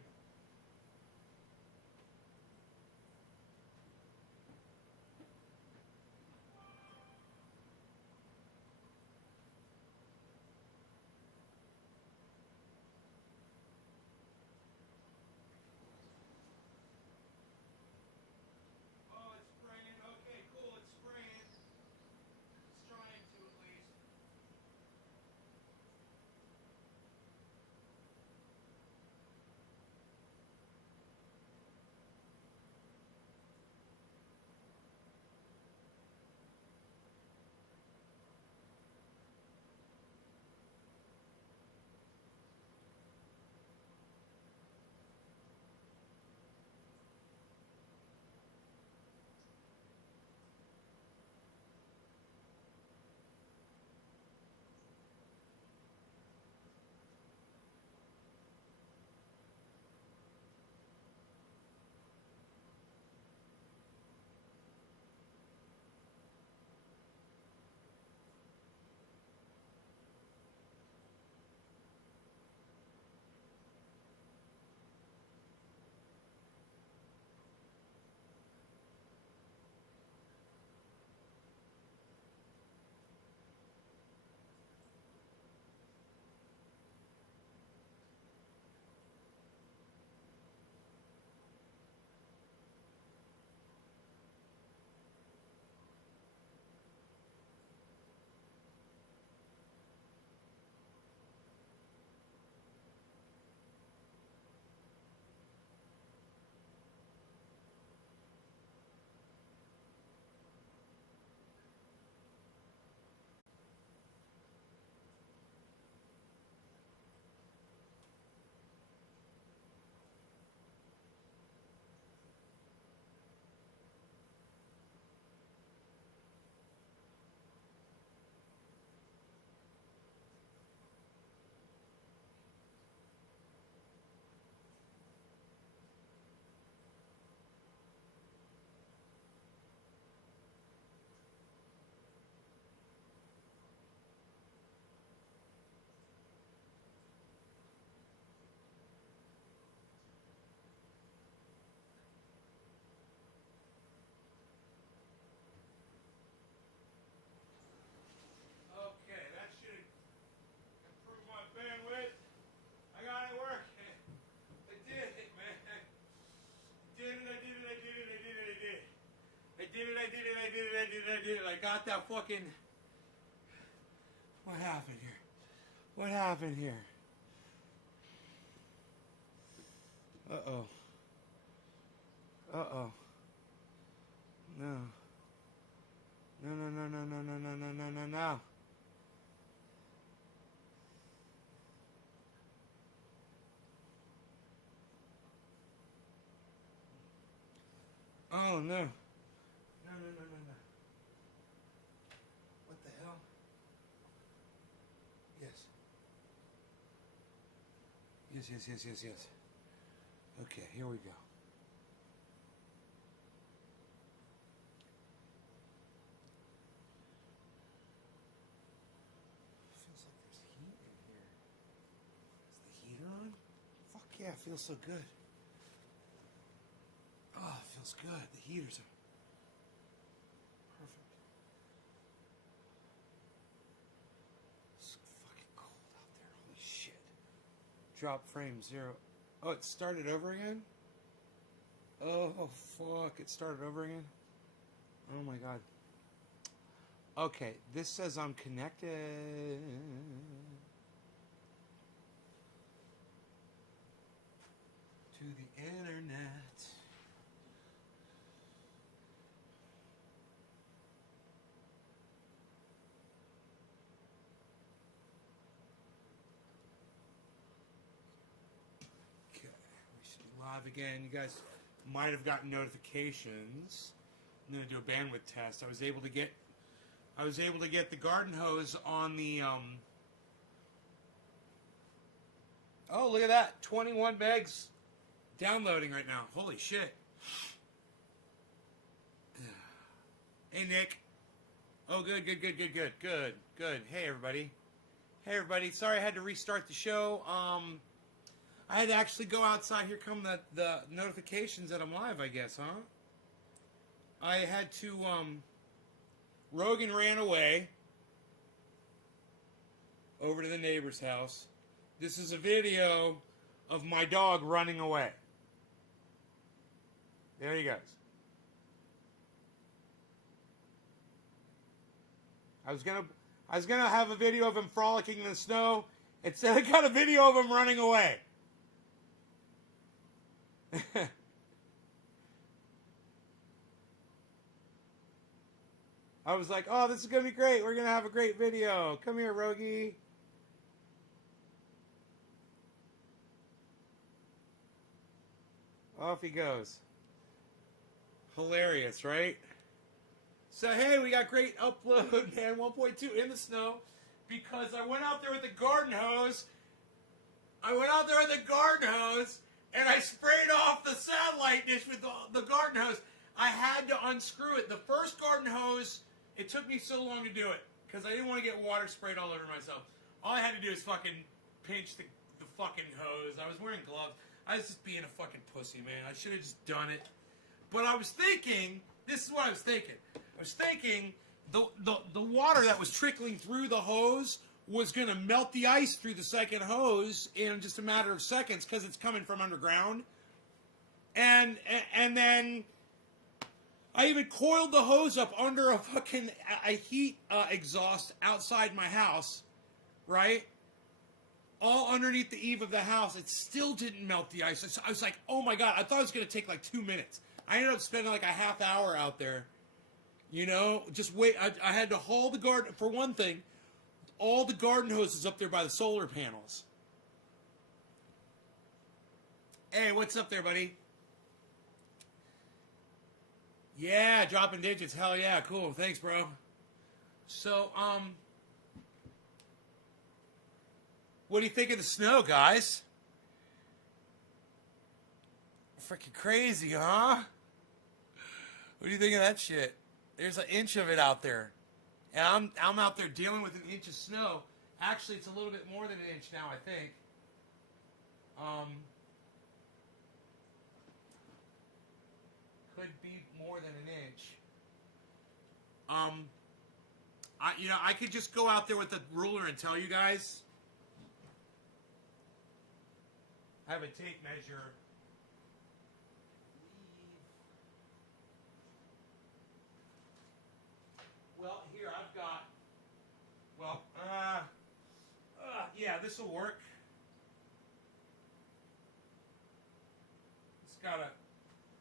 did it. I got that fucking... What happened here? What happened here? Uh-oh. Uh-oh. No. No. Oh, no. No. What the hell? Yes. Yes. Okay, here we go. Feels like there's heat in here. Is the heater on? Fuck yeah, it feels so good. Oh, it feels good. The heaters are perfect. It's fucking cold out there. Holy shit. Drop frame 0. Oh, it started over again? Oh, fuck. It started over again? Oh, my God. Okay, this says I'm connected. To the internet. Live again. You guys might have gotten notifications. I'm gonna do a bandwidth test. I was able to get the garden hose on the Oh, look at that. 21 megs downloading right now. Holy shit. Hey Nick. Oh, good. Hey everybody. Sorry I had to restart the show. I had to actually go outside. Here come the notifications that I'm live, I guess, huh? I had to, Rogan ran away over to the neighbor's house. This is a video of my dog running away. There he goes. I was gonna have a video of him frolicking in the snow. Instead, I got a video of him running away. I was like, oh, this is going to be great. We're going to have a great video. Come here, Rogie. Off he goes. Hilarious, right? So, hey, we got great upload, man. 1.2 in the snow. Because I went out there with the garden hose. And I sprayed off the satellite dish with the garden hose. I had to unscrew it. The first garden hose, it took me so long to do it. Because I didn't want to get water sprayed all over myself. All I had to do is fucking pinch the fucking hose. I was wearing gloves. I was just being a fucking pussy, man. I should have just done it. But I was thinking, this is what I was thinking. I was thinking the water that was trickling through the hose was going to melt the ice through the second hose in just a matter of seconds because it's coming from underground. And then I even coiled the hose up under a fucking heat exhaust outside my house, right? All underneath the eave of the house. It still didn't melt the ice. I was like, oh my God, I thought it was going to take like 2 minutes. I ended up spending like a half hour out there. You know, just wait. I had to haul the garden, for one thing, all the garden hoses up there by the solar panels. Hey, what's up there, buddy? Yeah, dropping digits. Hell yeah, cool. Thanks, bro. So, what do you think of the snow, guys? Freaking crazy, huh? What do you think of that shit? There's an inch of it out there. And I'm out there dealing with an inch of snow. Actually, it's a little bit more than an inch now, I think. Could be more than an inch. I could just go out there with the ruler and tell you guys. I have a tape measure. this will work.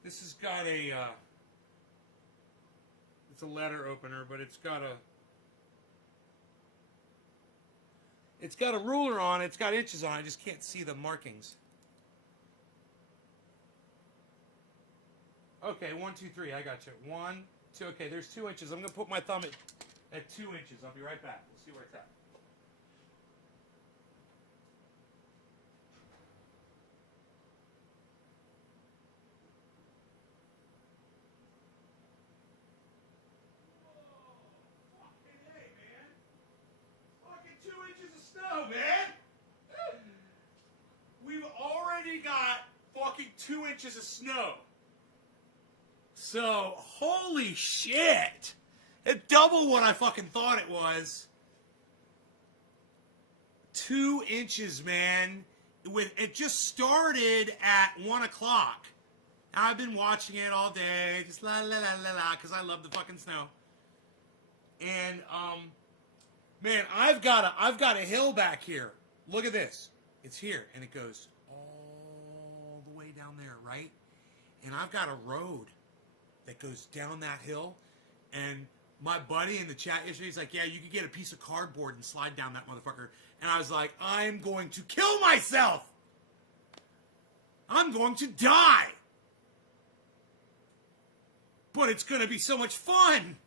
This has got a, it's a letter opener, but it's got a ruler on it. It's got inches on it. I just can't see the markings. Okay, 1, 2, 3. I got you. 1, 2. Okay, there's 2 inches. I'm going to put my thumb at 2 inches. I'll be right back. We'll see where it's at. Snow, man. We've already got fucking 2 inches of snow. So, holy shit. It's double what I fucking thought it was. 2 inches, man. It just started at 1 o'clock. I've been watching it all day, just la la la la la, because I love the fucking snow. And man, I've got a hill back here. Look at this. It's here, and it goes all the way down there, right? And I've got a road that goes down that hill. And my buddy in the chat yesterday, he's like, yeah, you could get a piece of cardboard and slide down that motherfucker. And I was like, I'm going to kill myself. I'm going to die. But it's going to be so much fun.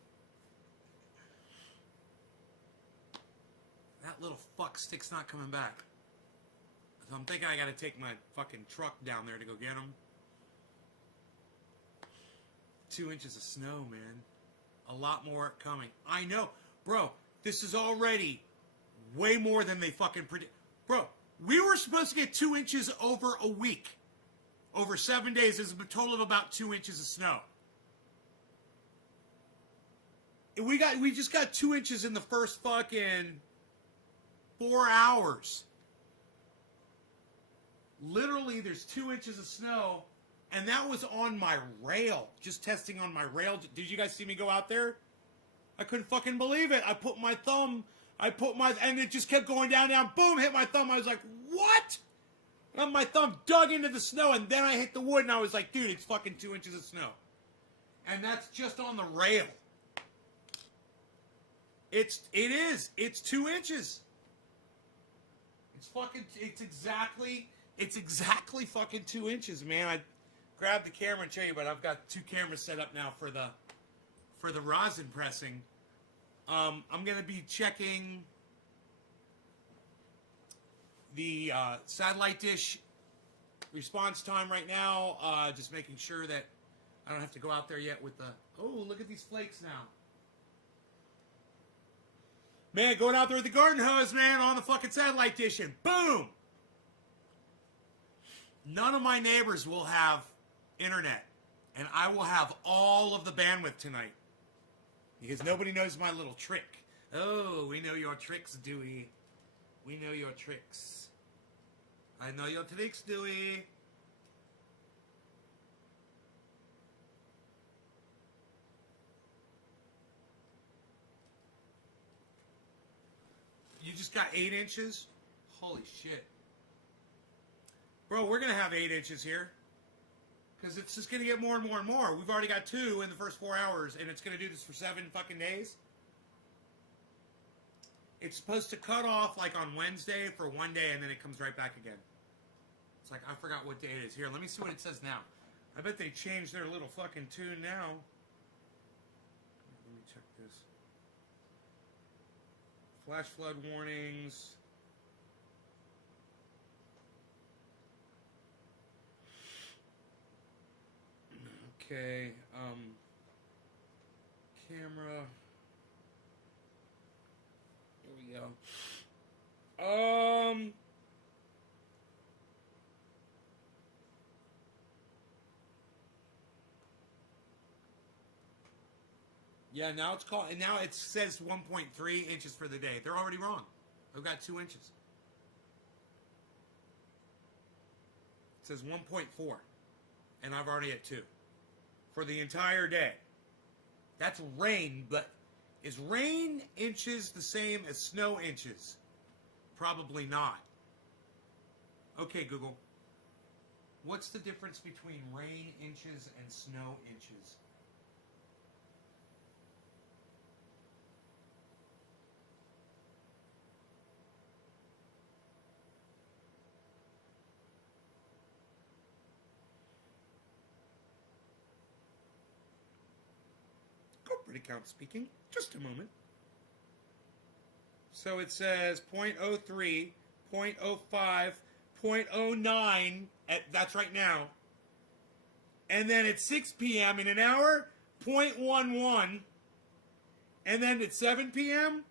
That little fuck stick's not coming back. So I'm thinking I gotta take my fucking truck down there to go get him. 2 inches of snow, man. A lot more coming. I know. Bro, this is already way more than they fucking predict. Bro, we were supposed to get 2 inches over a week. Over 7 days, there's a total of about 2 inches of snow. We just got 2 inches in the first fucking 4 hours. Literally, there's 2 inches of snow, and that was on my rail. Just testing on my rail. Did you guys see me go out there? I couldn't fucking believe it. I put my thumb, and it just kept going down, boom, hit my thumb. I was like, what? And my thumb dug into the snow, and then I hit the wood, and I was like, dude, it's fucking 2 inches of snow. And that's just on the rail. It's 2 inches. It's exactly fucking 2 inches, man. I grabbed the camera and show you, but I've got 2 cameras set up now for the rosin pressing. I'm gonna be checking the satellite dish response time right now. Just making sure that I don't have to go out there yet with the. Oh, look at these flakes now. Man, going out there with the garden hose, man, on the fucking satellite dish, and boom! None of my neighbors will have internet, and I will have all of the bandwidth tonight. Because nobody knows my little trick. Oh, we know your tricks, Dewey. We know your tricks. I know your tricks, Dewey. You just got 8 inches? Holy shit. Bro, we're going to have 8 inches here. Because it's just going to get more and more and more. We've already got 2 in the first 4 hours, and it's going to do this for 7 fucking days. It's supposed to cut off like on Wednesday for 1 day, and then it comes right back again. It's like, I forgot what day it is. Here, let me see what it says now. I bet they changed their little fucking tune now. Let me check this. Flash flood warnings. Okay, camera. Here we go. Yeah, now it's called, and now it says 1.3 inches for the day. They're already wrong. I've got 2 inches. It says 1.4, and I've already at 2 for the entire day. That's rain, but is rain inches the same as snow inches? Probably not. Okay, Google. What's the difference between rain inches and snow inches? Corporate account speaking. Just a moment. So it says 0.03, 0.05, 0.09, that's right now. And then at 6 p.m. in an hour, 0.11. And then at 7 p.m.,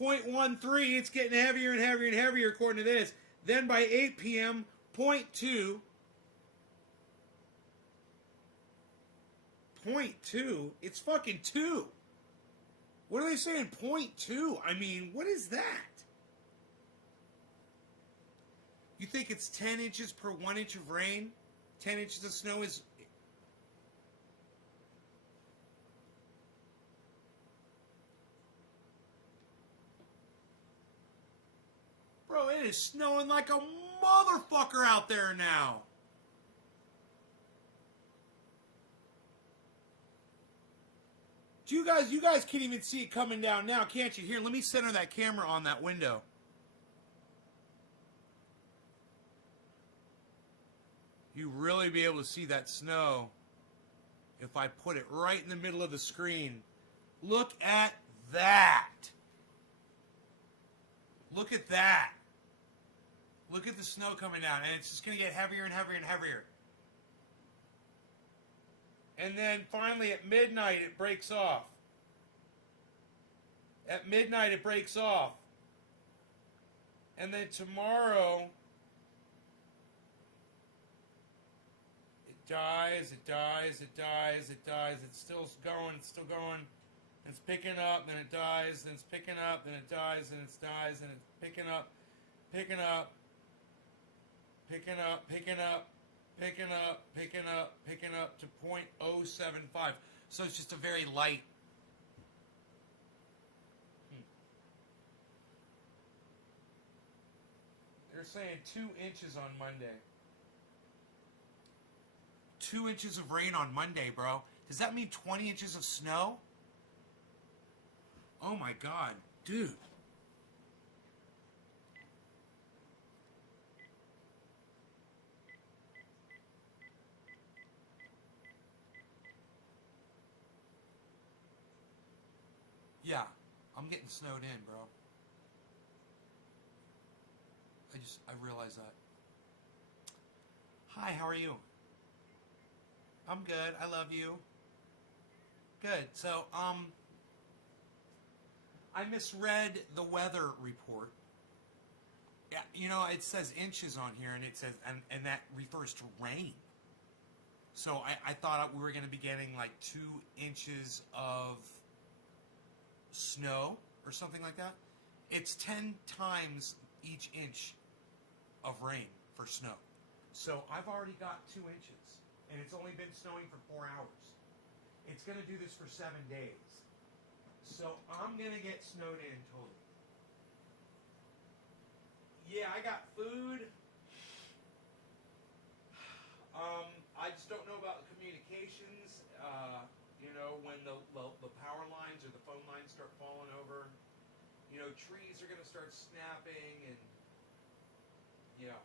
0.13. It's getting heavier and heavier and heavier according to this. Then by 8 p.m., 0.2. 0.2? It's fucking 2. What are they saying? 0.2? I mean, what is that? You think it's 10 inches per 1 inch of rain? 10 inches of snow is... Bro, it is snowing like a motherfucker out there now. You guys can't even see it coming down now, can't you? Here, let me center that camera on that window. You really be able to see that snow if I put it right in the middle of the screen. Look at that. Look at that. Look at the snow coming down, and it's just going to get heavier and heavier and heavier. And then finally at midnight it breaks off. At midnight it breaks off. And then tomorrow it dies, it dies, it dies, it dies. It's still going, it's still going. And it's picking up, then it dies, then it's picking up, then it dies, then it dies, and it's picking up, picking up, picking up, picking up. Picking up, picking up, picking up to 0.075. So it's just a very light. They're saying 2 inches on Monday. 2 inches of rain on Monday, bro. Does that mean 20 inches of snow? Oh my God, dude. Yeah, I'm getting snowed in, bro. I realize that. Hi, how are you? I'm good. I love you. Good. So, I misread the weather report. Yeah, you know, it says inches on here, and it says, and that refers to rain. So I thought we were going to be getting like 2 inches of snow or something like that. It's 10 times each inch of rain for snow. So I've already got 2 inches, and it's only been snowing for 4 hours. It's going to do this for 7 days. So I'm going to get snowed in totally. Yeah, I got food. I just don't know about the communications. You know, when the power lines or the phone lines start falling over, you know, trees are going to start snapping, and yeah.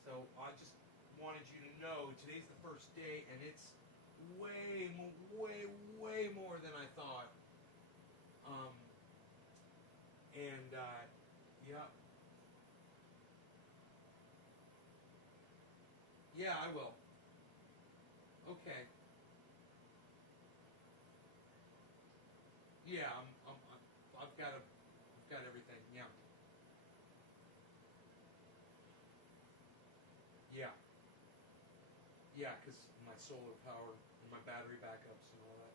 So I just wanted you to know today's the first day, and it's way more than I thought. Yeah. Yeah, I will. Okay. Yeah, I've got everything. Yeah. Yeah. Yeah, because my solar power and my battery backups and all that.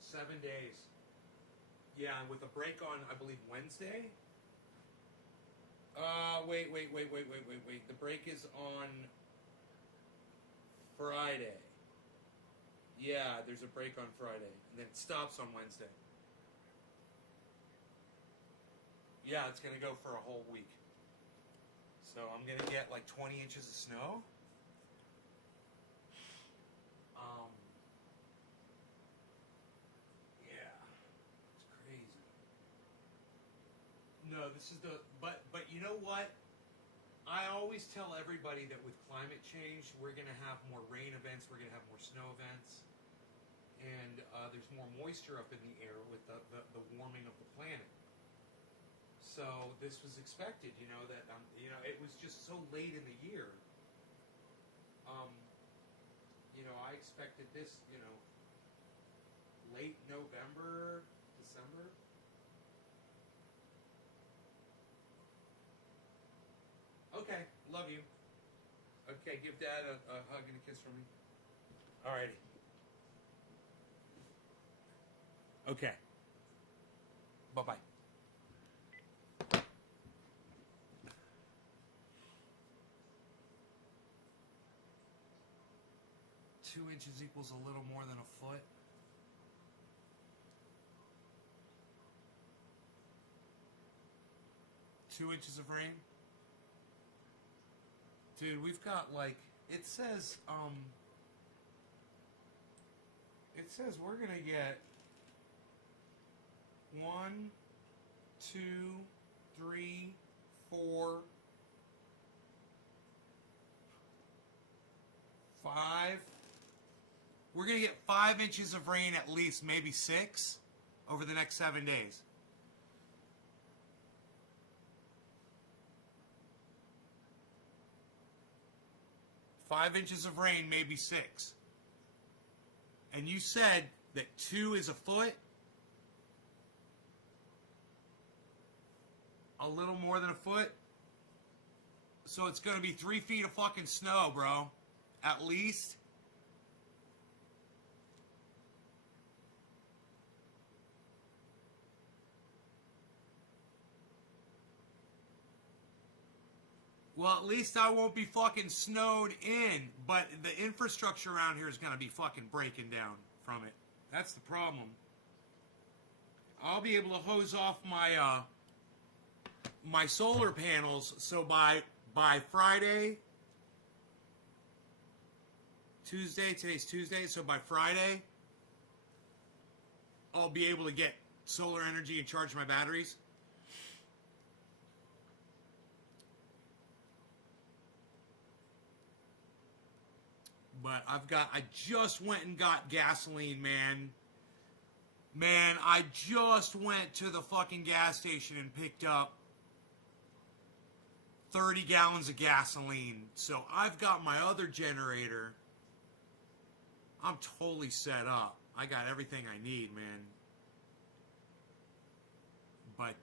Seven days. Yeah, and with a break on, I believe, Wednesday. Wait. The break is on Friday. Yeah, there's a break on Friday, and then it stops on Wednesday. Yeah, it's gonna go for a whole week. So I'm gonna get like 20 inches of snow. Yeah, it's crazy. No, this is but you know what? I always tell everybody that with climate change, we're gonna have more rain events, we're gonna have more snow events, and there's more moisture up in the air with the warming of the planet. So this was expected, that it was just so late in the year. I expected this, late November, December. Okay, love you. Okay, give Dad a hug and a kiss from me. Alrighty. Okay. Bye-bye. 2 inches equals a little more than a foot. Two inches of rain. Dude, we've got like, it says we're gonna get 1, 2, 3, 4, 5. We're going to get 5 inches of rain at least, maybe 6, over the next 7 days. Five inches of rain, maybe 6. And you said that 2 is a foot? A little more than a foot? So it's going to be 3 feet of fucking snow, bro. At least. Well, at least I won't be fucking snowed in, but the infrastructure around here is going to be fucking breaking down from it. That's the problem. I'll be able to hose off my my solar panels, so by Friday, today's Tuesday, so by Friday, I'll be able to get solar energy and charge my batteries. But I just went and got gasoline, man. Man, I just went to the fucking gas station and picked up 30 gallons of gasoline. So I've got my other generator. I'm totally set up. I got everything I need, man. But,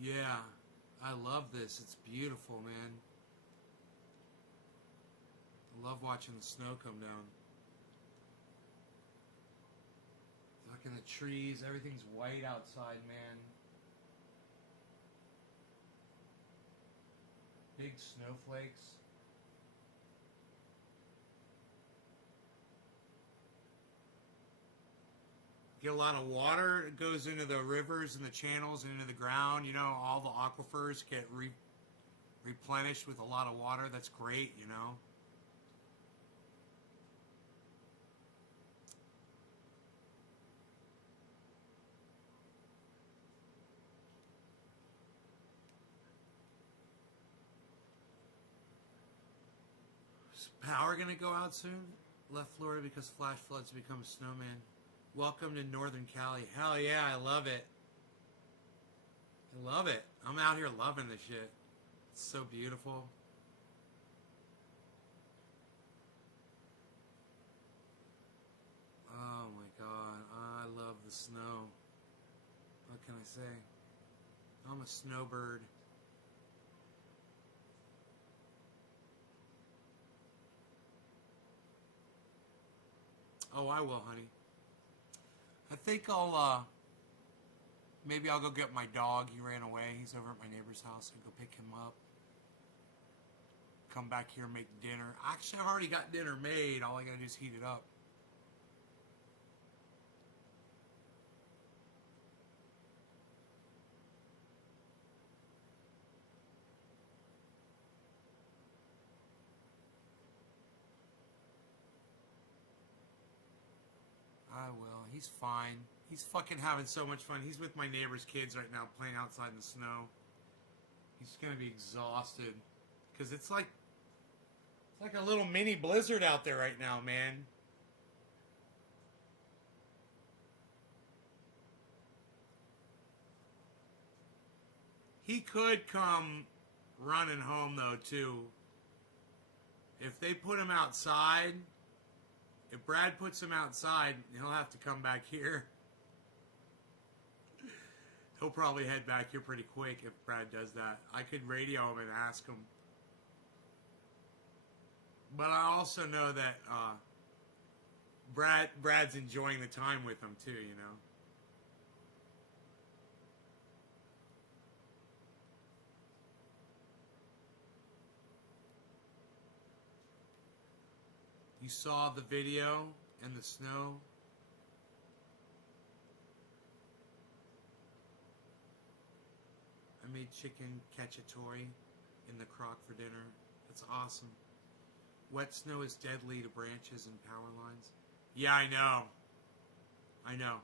yeah, I love this. It's beautiful, man. I love watching the snow come down. Fucking the trees, everything's white outside, man. Big snowflakes. Get a lot of water. It goes into the rivers and the channels and into the ground. You know, all the aquifers get replenished with a lot of water. That's great, you know. Is power gonna go out soon? Left Florida because flash floods become a snowman. Welcome to Northern Cali. Hell yeah, I love it. I love it. I'm out here loving this shit. It's so beautiful. Oh my god, I love the snow. What can I say? I'm a snowbird. Oh, I will, honey. I think maybe I'll go get my dog. He ran away. He's over at my neighbor's house. I'll go pick him up. Come back here and make dinner. Actually, I've already got dinner made. All I gotta do is heat it up. I will. He's fine. He's fucking having so much fun. He's with my neighbor's kids right now playing outside in the snow. He's gonna be exhausted. Because it's like a little mini blizzard out there right now, man. He could come running home, though, too. If they put him outside, if Brad puts him outside, he'll have to come back here. He'll probably head back here pretty quick if Brad does that. I could radio him and ask him. But I also know that Brad's enjoying the time with him, too, you know. You saw the video in the snow? I made chicken cacciatore in the crock for dinner. That's awesome. Wet snow is deadly to branches and power lines. Yeah, I know. I know.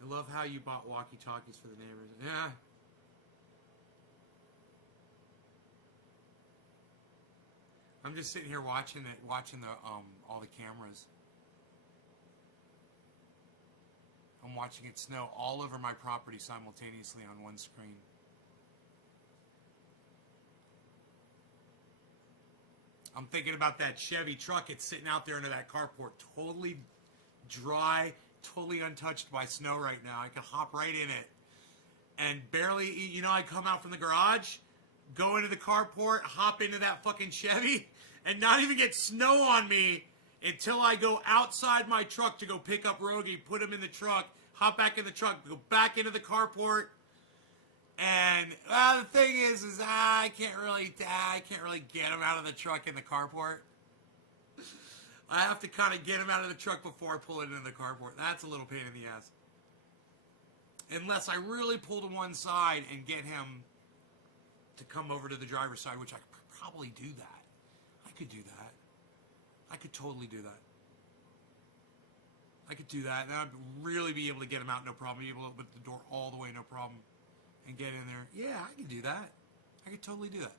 I love how you bought walkie-talkies for the neighbors. Yeah. I'm just sitting here watching the all the cameras. I'm watching it snow all over my property simultaneously on one screen. I'm thinking about that Chevy truck. It's sitting out there under that carport, totally dry, totally untouched by snow right now. I could hop right in it. And barely, you know, I come out from the garage, go into the carport, hop into that fucking Chevy, and not even get snow on me until I go outside my truck to go pick up Rogie, put him in the truck, hop back in the truck, go back into the carport. And the thing is I can't really get him out of the truck in the carport. I have to kind of get him out of the truck before I pull it into the carport. That's a little pain in the ass. Unless I really pull to one side and get him to come over to the driver's side, which I could probably do that. I could do that. I could totally do that. I could do that, and I'd really be able to get him out, no problem. Be able to open the door all the way, no problem, and get in there. Yeah, I could do that. I could totally do that.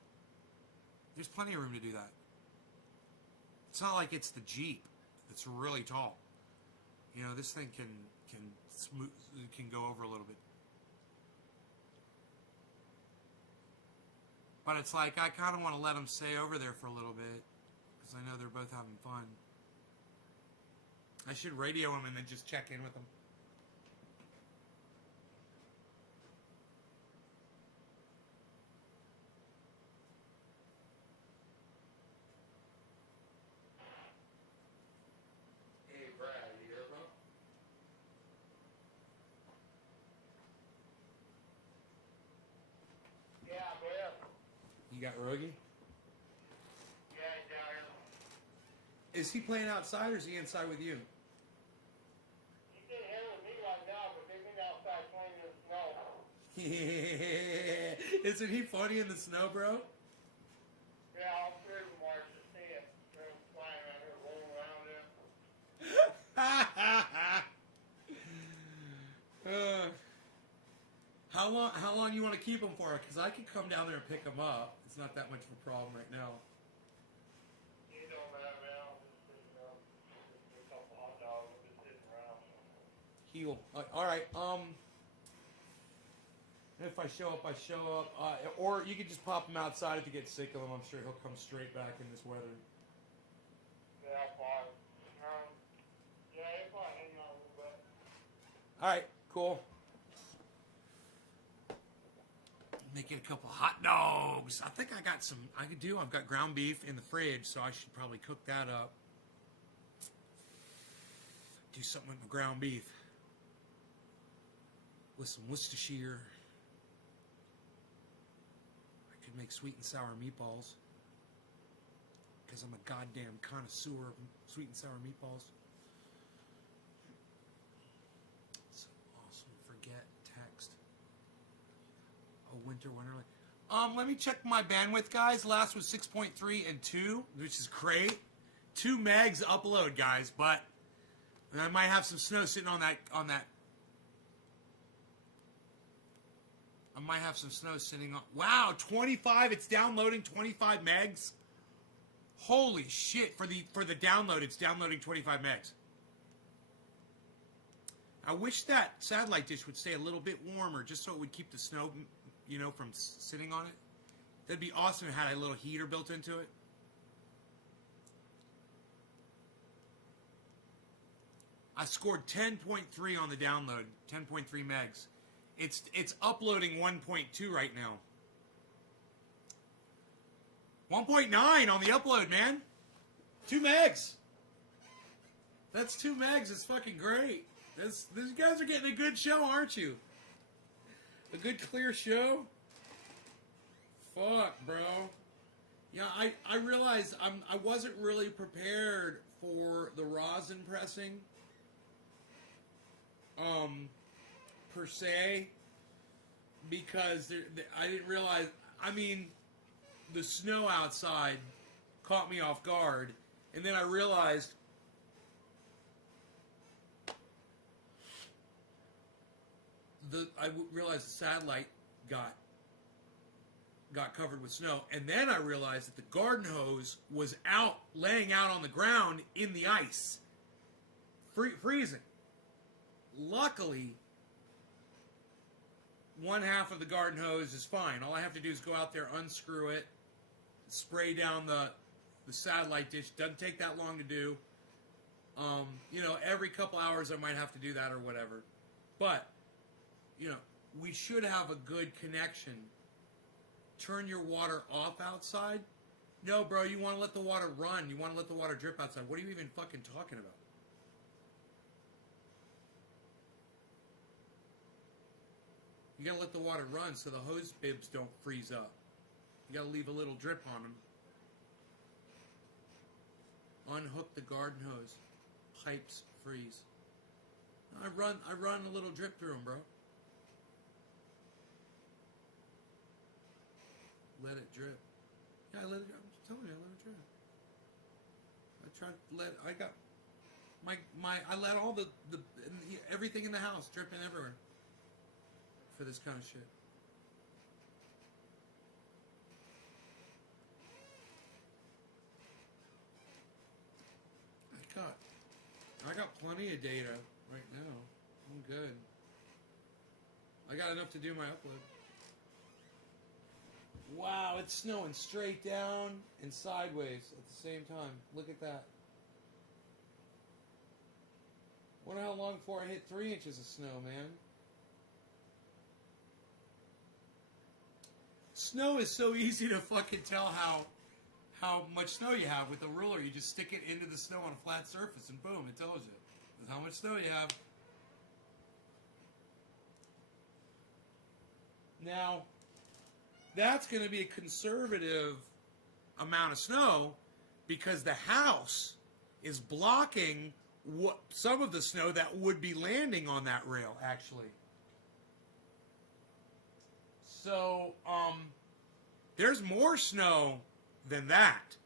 There's plenty of room to do that. It's not like it's the Jeep that's really tall. You know, this thing can go over a little bit. But it's like, I kind of want to let them stay over there for a little bit, because I know they're both having fun. I should radio them and then just check in with them. Hey, Brad, you here, bro? Yeah, Bill. You got Rogie? Yeah, down Is he playing outside or is he inside with you? He's in here with me right now, but they've been outside playing in the snow. Isn't he funny in the snow, bro? Yeah, all three of them are to see it. They're flying around here, rolling around there. How long you want to keep him for? Because I could come down there and pick him up. It's not that much of a problem right now. You don't have now. Just a couple hot dogs just sitting around. Heal. All right. If I show up, I show up. Or you could just pop him outside if you get sick of him. I'm sure he'll come straight back in this weather. Yeah, fine. Yeah, it's fine. Hang on a little bit. All right. Cool. Making a couple hot dogs. I think I got some. I've got ground beef in the fridge, so I should probably cook that up. Do something with the ground beef. with some Worcestershire. I could make sweet and sour meatballs. Because I'm a goddamn connoisseur of sweet and sour meatballs. So awesome. Forget text. Oh, winter wonderland. Let me check my bandwidth, guys. Last was 6.3 and 2, which is great. 2 megs upload, guys, but I might have some snow sitting on that I might have some snow sitting on. Wow, 25. It's downloading 25 megs. Holy shit! For the download, it's downloading 25 megs. I wish that satellite dish would stay a little bit warmer, just so it would keep the snow, you know, from sitting on it. That'd be awesome if it had a little heater built into it. I scored 10.3 on the download, 10.3 megs. It's uploading 1.2 right now. 1.9 on the upload, man. 2 megs. That's 2 megs. It's fucking great. These guys are getting a good show, aren't you? A good clear show. Fuck, bro. Yeah, I realized I wasn't really prepared for the rosin pressing. Per se, because I didn't realize. I mean, the snow outside caught me off guard, and then I realized the satellite got covered with snow, and then I realized that the garden hose was laying out on the ground in the ice, freezing. Luckily, one half of the garden hose is fine. All I have to do is go out there, unscrew it, spray down the satellite dish. Doesn't take that long to do. You know, every couple hours I might have to do that or whatever. But, you know, we should have a good connection. Turn your water off outside? No, bro, you want to let the water run. You want to let the water drip outside. What are you even fucking talking about? You gotta let the water run so the hose bibs don't freeze up. You gotta leave a little drip on them. Unhook the garden hose. Pipes freeze. I run a little drip through them, bro. Let it drip. Yeah, I let it drip. I'm just telling you, I let it drip. I tried to I let all the everything in the house dripping everywhere. For this kind of shit. I got plenty of data right now. I'm good. I got enough to do my upload. Wow, it's snowing straight down and sideways at the same time. Look at that. Wonder how long before I hit 3 inches of snow, man. Snow is so easy to fucking tell how much snow you have with a ruler. You just stick it into the snow on a flat surface and boom, it tells you how much snow you have. Now, that's going to be a conservative amount of snow because the house is blocking some of the snow that would be landing on that rail, actually. So, there's more snow than that.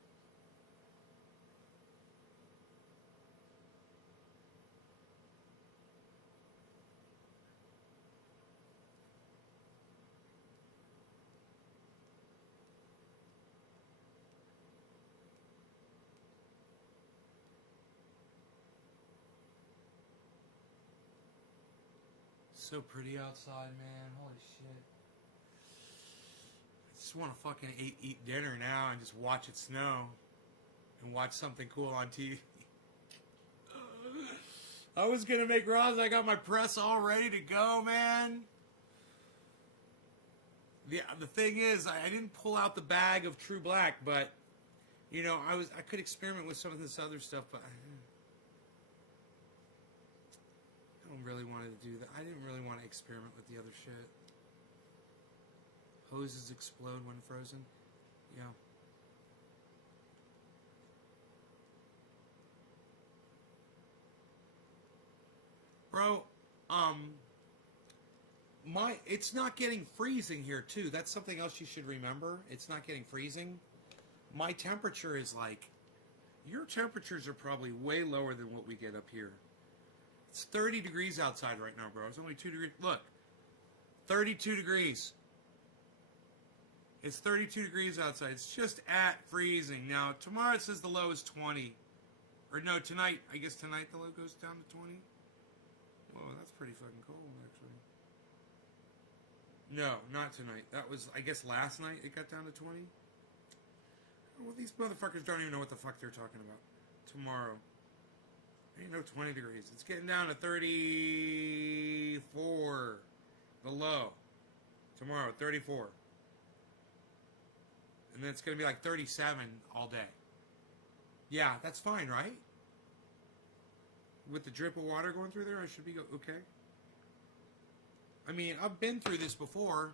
So pretty outside, man. Holy shit. I just want to fucking eat dinner now and just watch it snow and watch something cool on TV. I was gonna make Roz. I got my press all ready to go, man. The thing is, I didn't pull out the bag of True Black, but you know, I could experiment with some of this other stuff, but I don't really want to do that. I didn't really want to experiment with the other shit. Hoses explode when frozen. Yeah. Bro, it's not getting freezing here too. That's something else you should remember. It's not getting freezing. My temperature is like, your temperatures are probably way lower than what we get up here. It's 30 degrees outside right now, bro. It's only 2 degrees. Look, 32 degrees. It's 32 degrees outside. It's just at freezing. Now, tomorrow it says the low is 20. Or no, tonight. I guess tonight the low goes down to 20. Whoa, that's pretty fucking cold, actually. No, not tonight. That was, I guess, last night it got down to 20. Well, these motherfuckers don't even know what the fuck they're talking about. Tomorrow. Ain't no 20 degrees. It's getting down to 34. The low. Tomorrow, 34. And then it's going to be like 37 all day. Yeah, that's fine, right? With the drip of water going through there, I should be okay. I mean, I've been through this before,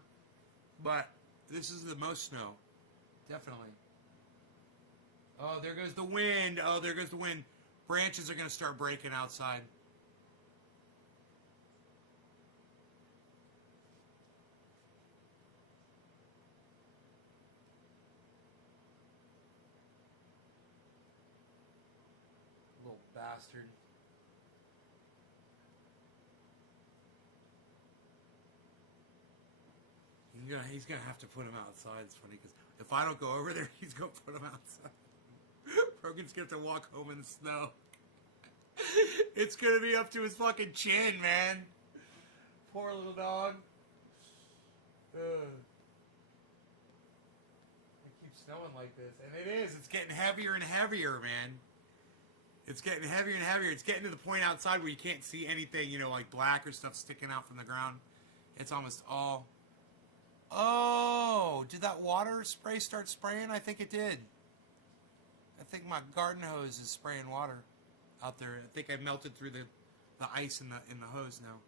but this is the most snow. Definitely. Oh, there goes the wind. Oh, there goes the wind. Branches are going to start breaking outside. Little bastard. He's gonna have to put him outside. It's funny because if I don't go over there, he's gonna put him outside. Brogan's gonna have to walk home in the snow. It's gonna be up to his fucking chin, man. Poor little dog. It keeps snowing like this, and it is. It's getting heavier and heavier, man. It's getting heavier and heavier. It's getting to the point outside where you can't see anything, you know, like black or stuff sticking out from the ground. It's almost all... Oh, did that water spray start spraying? I think it did. I think my garden hose is spraying water out there. I think I melted through the ice in the hose now.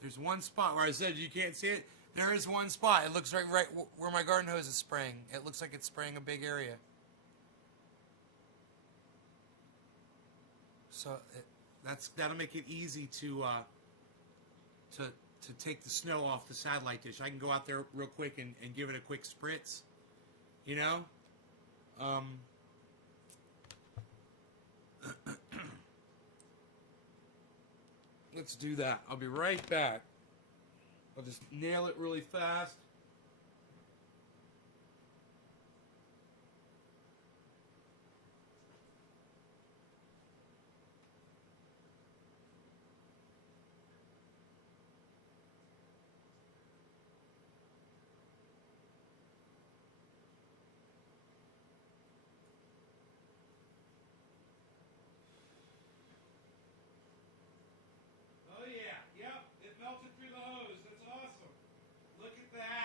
There's one spot where I said you can't see it. There is one spot. It looks right where my garden hose is spraying. It looks like it's spraying a big area. So that'll make it easy to take the snow off the satellite dish. I can go out there real quick and give it a quick spritz. You know? Let's do that. I'll be right back. I'll just nail it really fast. Oh yeah, yep, it melted through the hose. That's awesome. Look at that.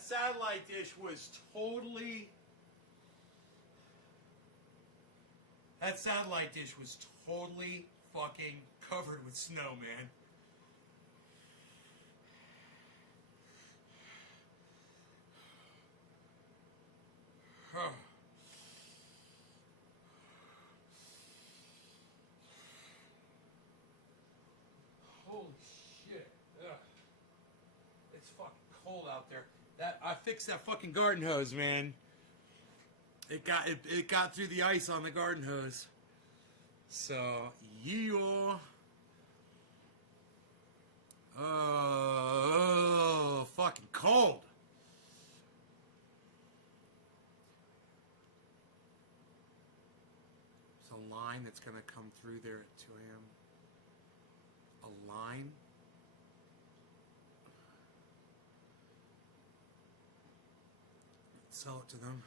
That satellite dish was totally. That satellite dish was totally fucking covered with snow, man. Holy shit. Ugh. It's fucking cold out there. I fixed that fucking garden hose, man. It got through the ice on the garden hose. So, yeah. Oh, fucking cold. There's a line that's going to come through there at 2 a.m. A line? Sell it to them.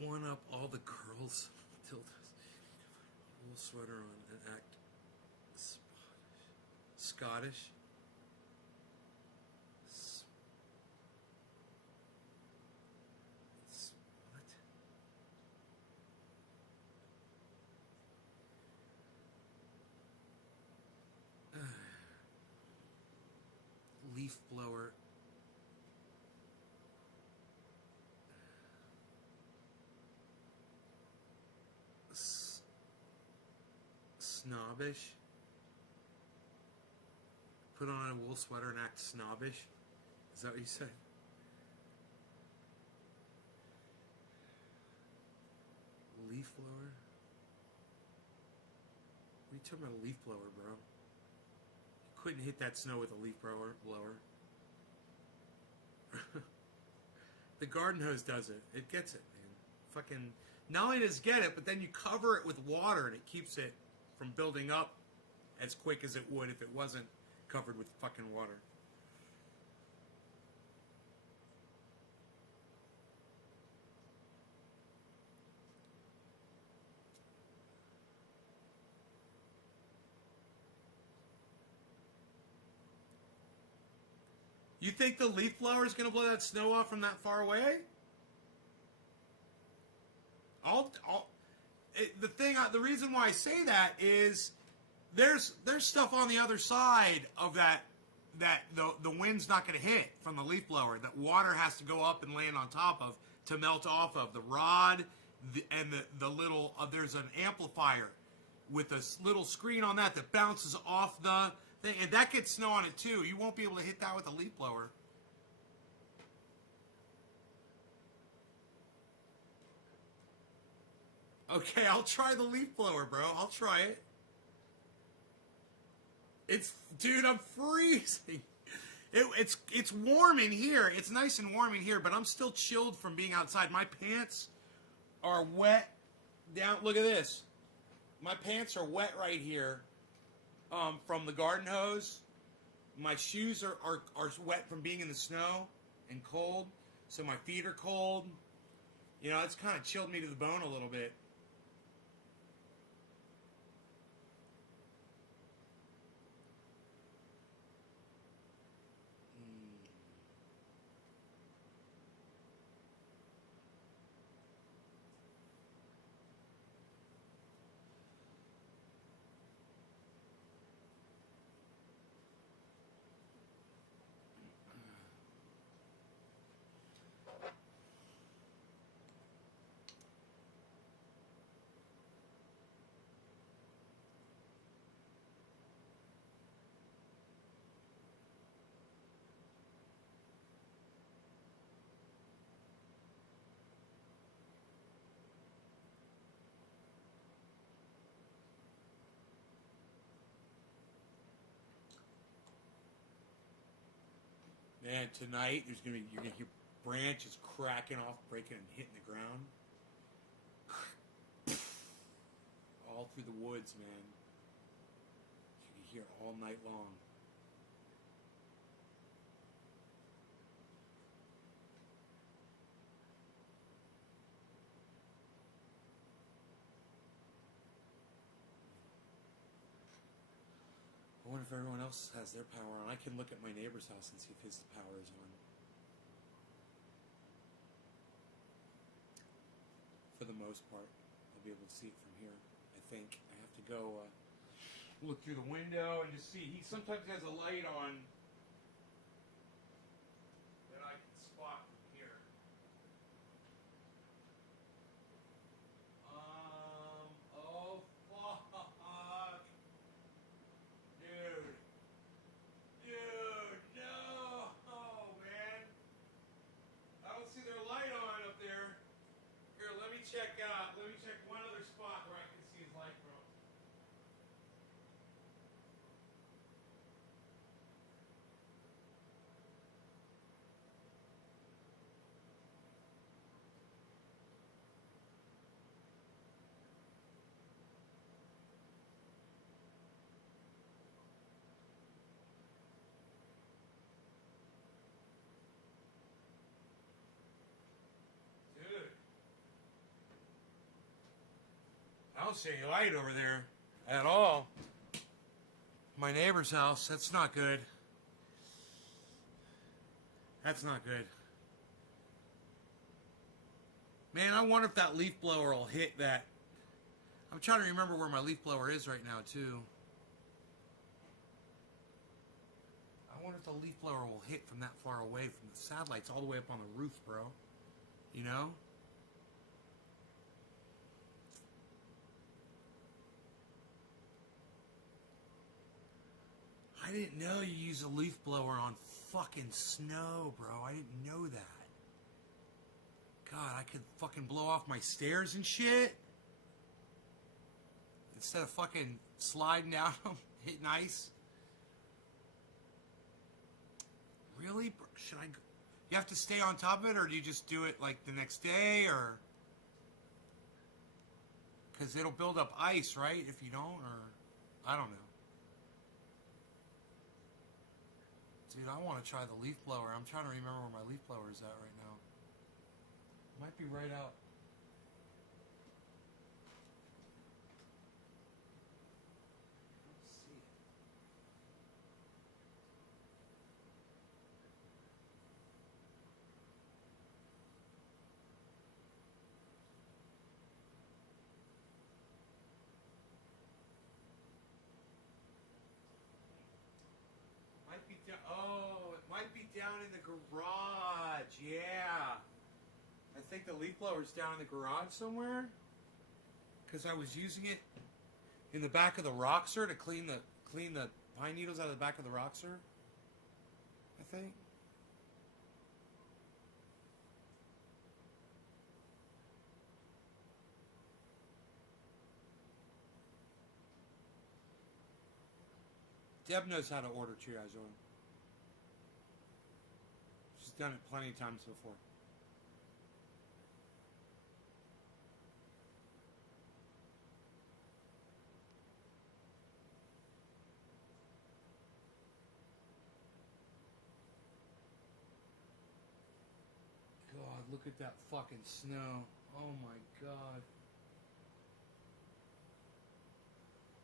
One up all the girls. Tildas. Wool sweater on and act Scottish. What? Leaf blower. Snobbish. Put on a wool sweater and act snobbish. Is that what you said? Leaf blower? What are you talking about, a leaf blower, bro? You couldn't hit that snow with a leaf blower. The garden hose does it. It gets it, man. Fucking. Not only does it get it, but then you cover it with water and it keeps it from building up as quick as it would if it wasn't covered with fucking water. You think the leaf blower is going to blow that snow off from that far away? The reason why I say that is there's stuff on the other side of that the wind's not going to hit from the leaf blower. That water has to go up and land on top of to melt off of the rod and the little. There's an amplifier with a little screen on that bounces off the thing, and that gets snow on it too. You won't be able to hit that with a leaf blower. Okay, I'll try the leaf blower, bro. I'll try it. Dude, I'm freezing. It's warm in here. It's nice and warm in here, but I'm still chilled from being outside. My pants are wet down. Look at this. My pants are wet right here from the garden hose. My shoes are wet from being in the snow and cold, so my feet are cold. You know, it's kind of chilled me to the bone a little bit. Man, tonight you're gonna hear branches cracking off, breaking and hitting the ground. All through the woods, man. You can hear it all night long. I wonder if everyone else has their power on. I can look at my neighbor's house and see if his power is on. For the most part, I'll be able to see it from here. I think I have to go look through the window and just see. He sometimes has a light on that I can spot from here. Oh fuck, dude, no, man. I don't see their light on up there. Here, let me check one other spot where I can see his light from. Dude. I don't see any light over there at all. My neighbor's house, that's not good. That's not good. Man, I wonder if that leaf blower will hit that. I'm trying to remember where my leaf blower is right now, too. I wonder if the leaf blower will hit from that far away from the satellites all the way up on the roof, bro. You know? I didn't know you use a leaf blower on fucking snow, bro. I didn't know that. God, I could fucking blow off my stairs and shit. Instead of fucking sliding down them, hitting ice. Really? Should I go? You have to stay on top of it, or do you just do it like the next day, or? Because it'll build up ice, right? If you don't, or? I don't know. Dude, I want to try the leaf blower. I'm trying to remember where my leaf blower is at right now. Might be right out. Let's see. Might be down. Oh, it might be down in the garage. Yeah. I think the leaf blower's down in the garage somewhere. Because I was using it in the back of the Roxer to clean the pine needles out of the back of the Roxer. I think. Deb knows how to order triage oil. She's done it plenty of times before. God, look at that fucking snow. Oh my God.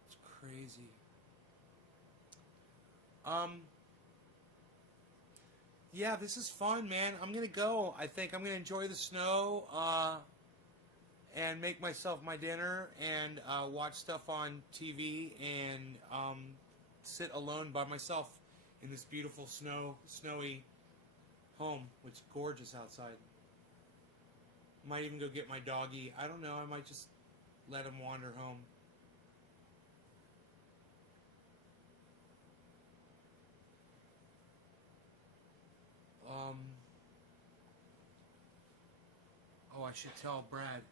It's crazy. Yeah, this is fun, man. I'm gonna go. I think I'm gonna enjoy the snow, and make myself my dinner, and watch stuff on TV, and sit alone by myself in this beautiful snowy home, which is gorgeous outside. Might even go get my doggy. I don't know. I might just let him wander home. Oh, I should tell Brad.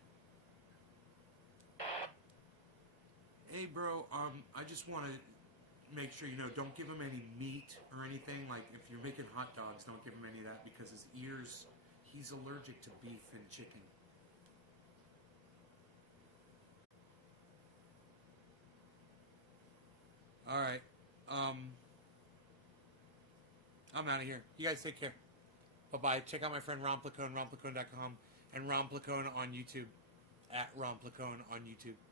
Hey, bro, I just want to make sure, don't give him any meat or anything. Like, if you're making hot dogs, don't give him any of that, because his ears, he's allergic to beef and chicken. All right. I'm out of here. You guys take care. Bye-bye. Check out my friend Ron Placone, romplacone.com, and Ron Placone on YouTube, at Ron Placone on YouTube.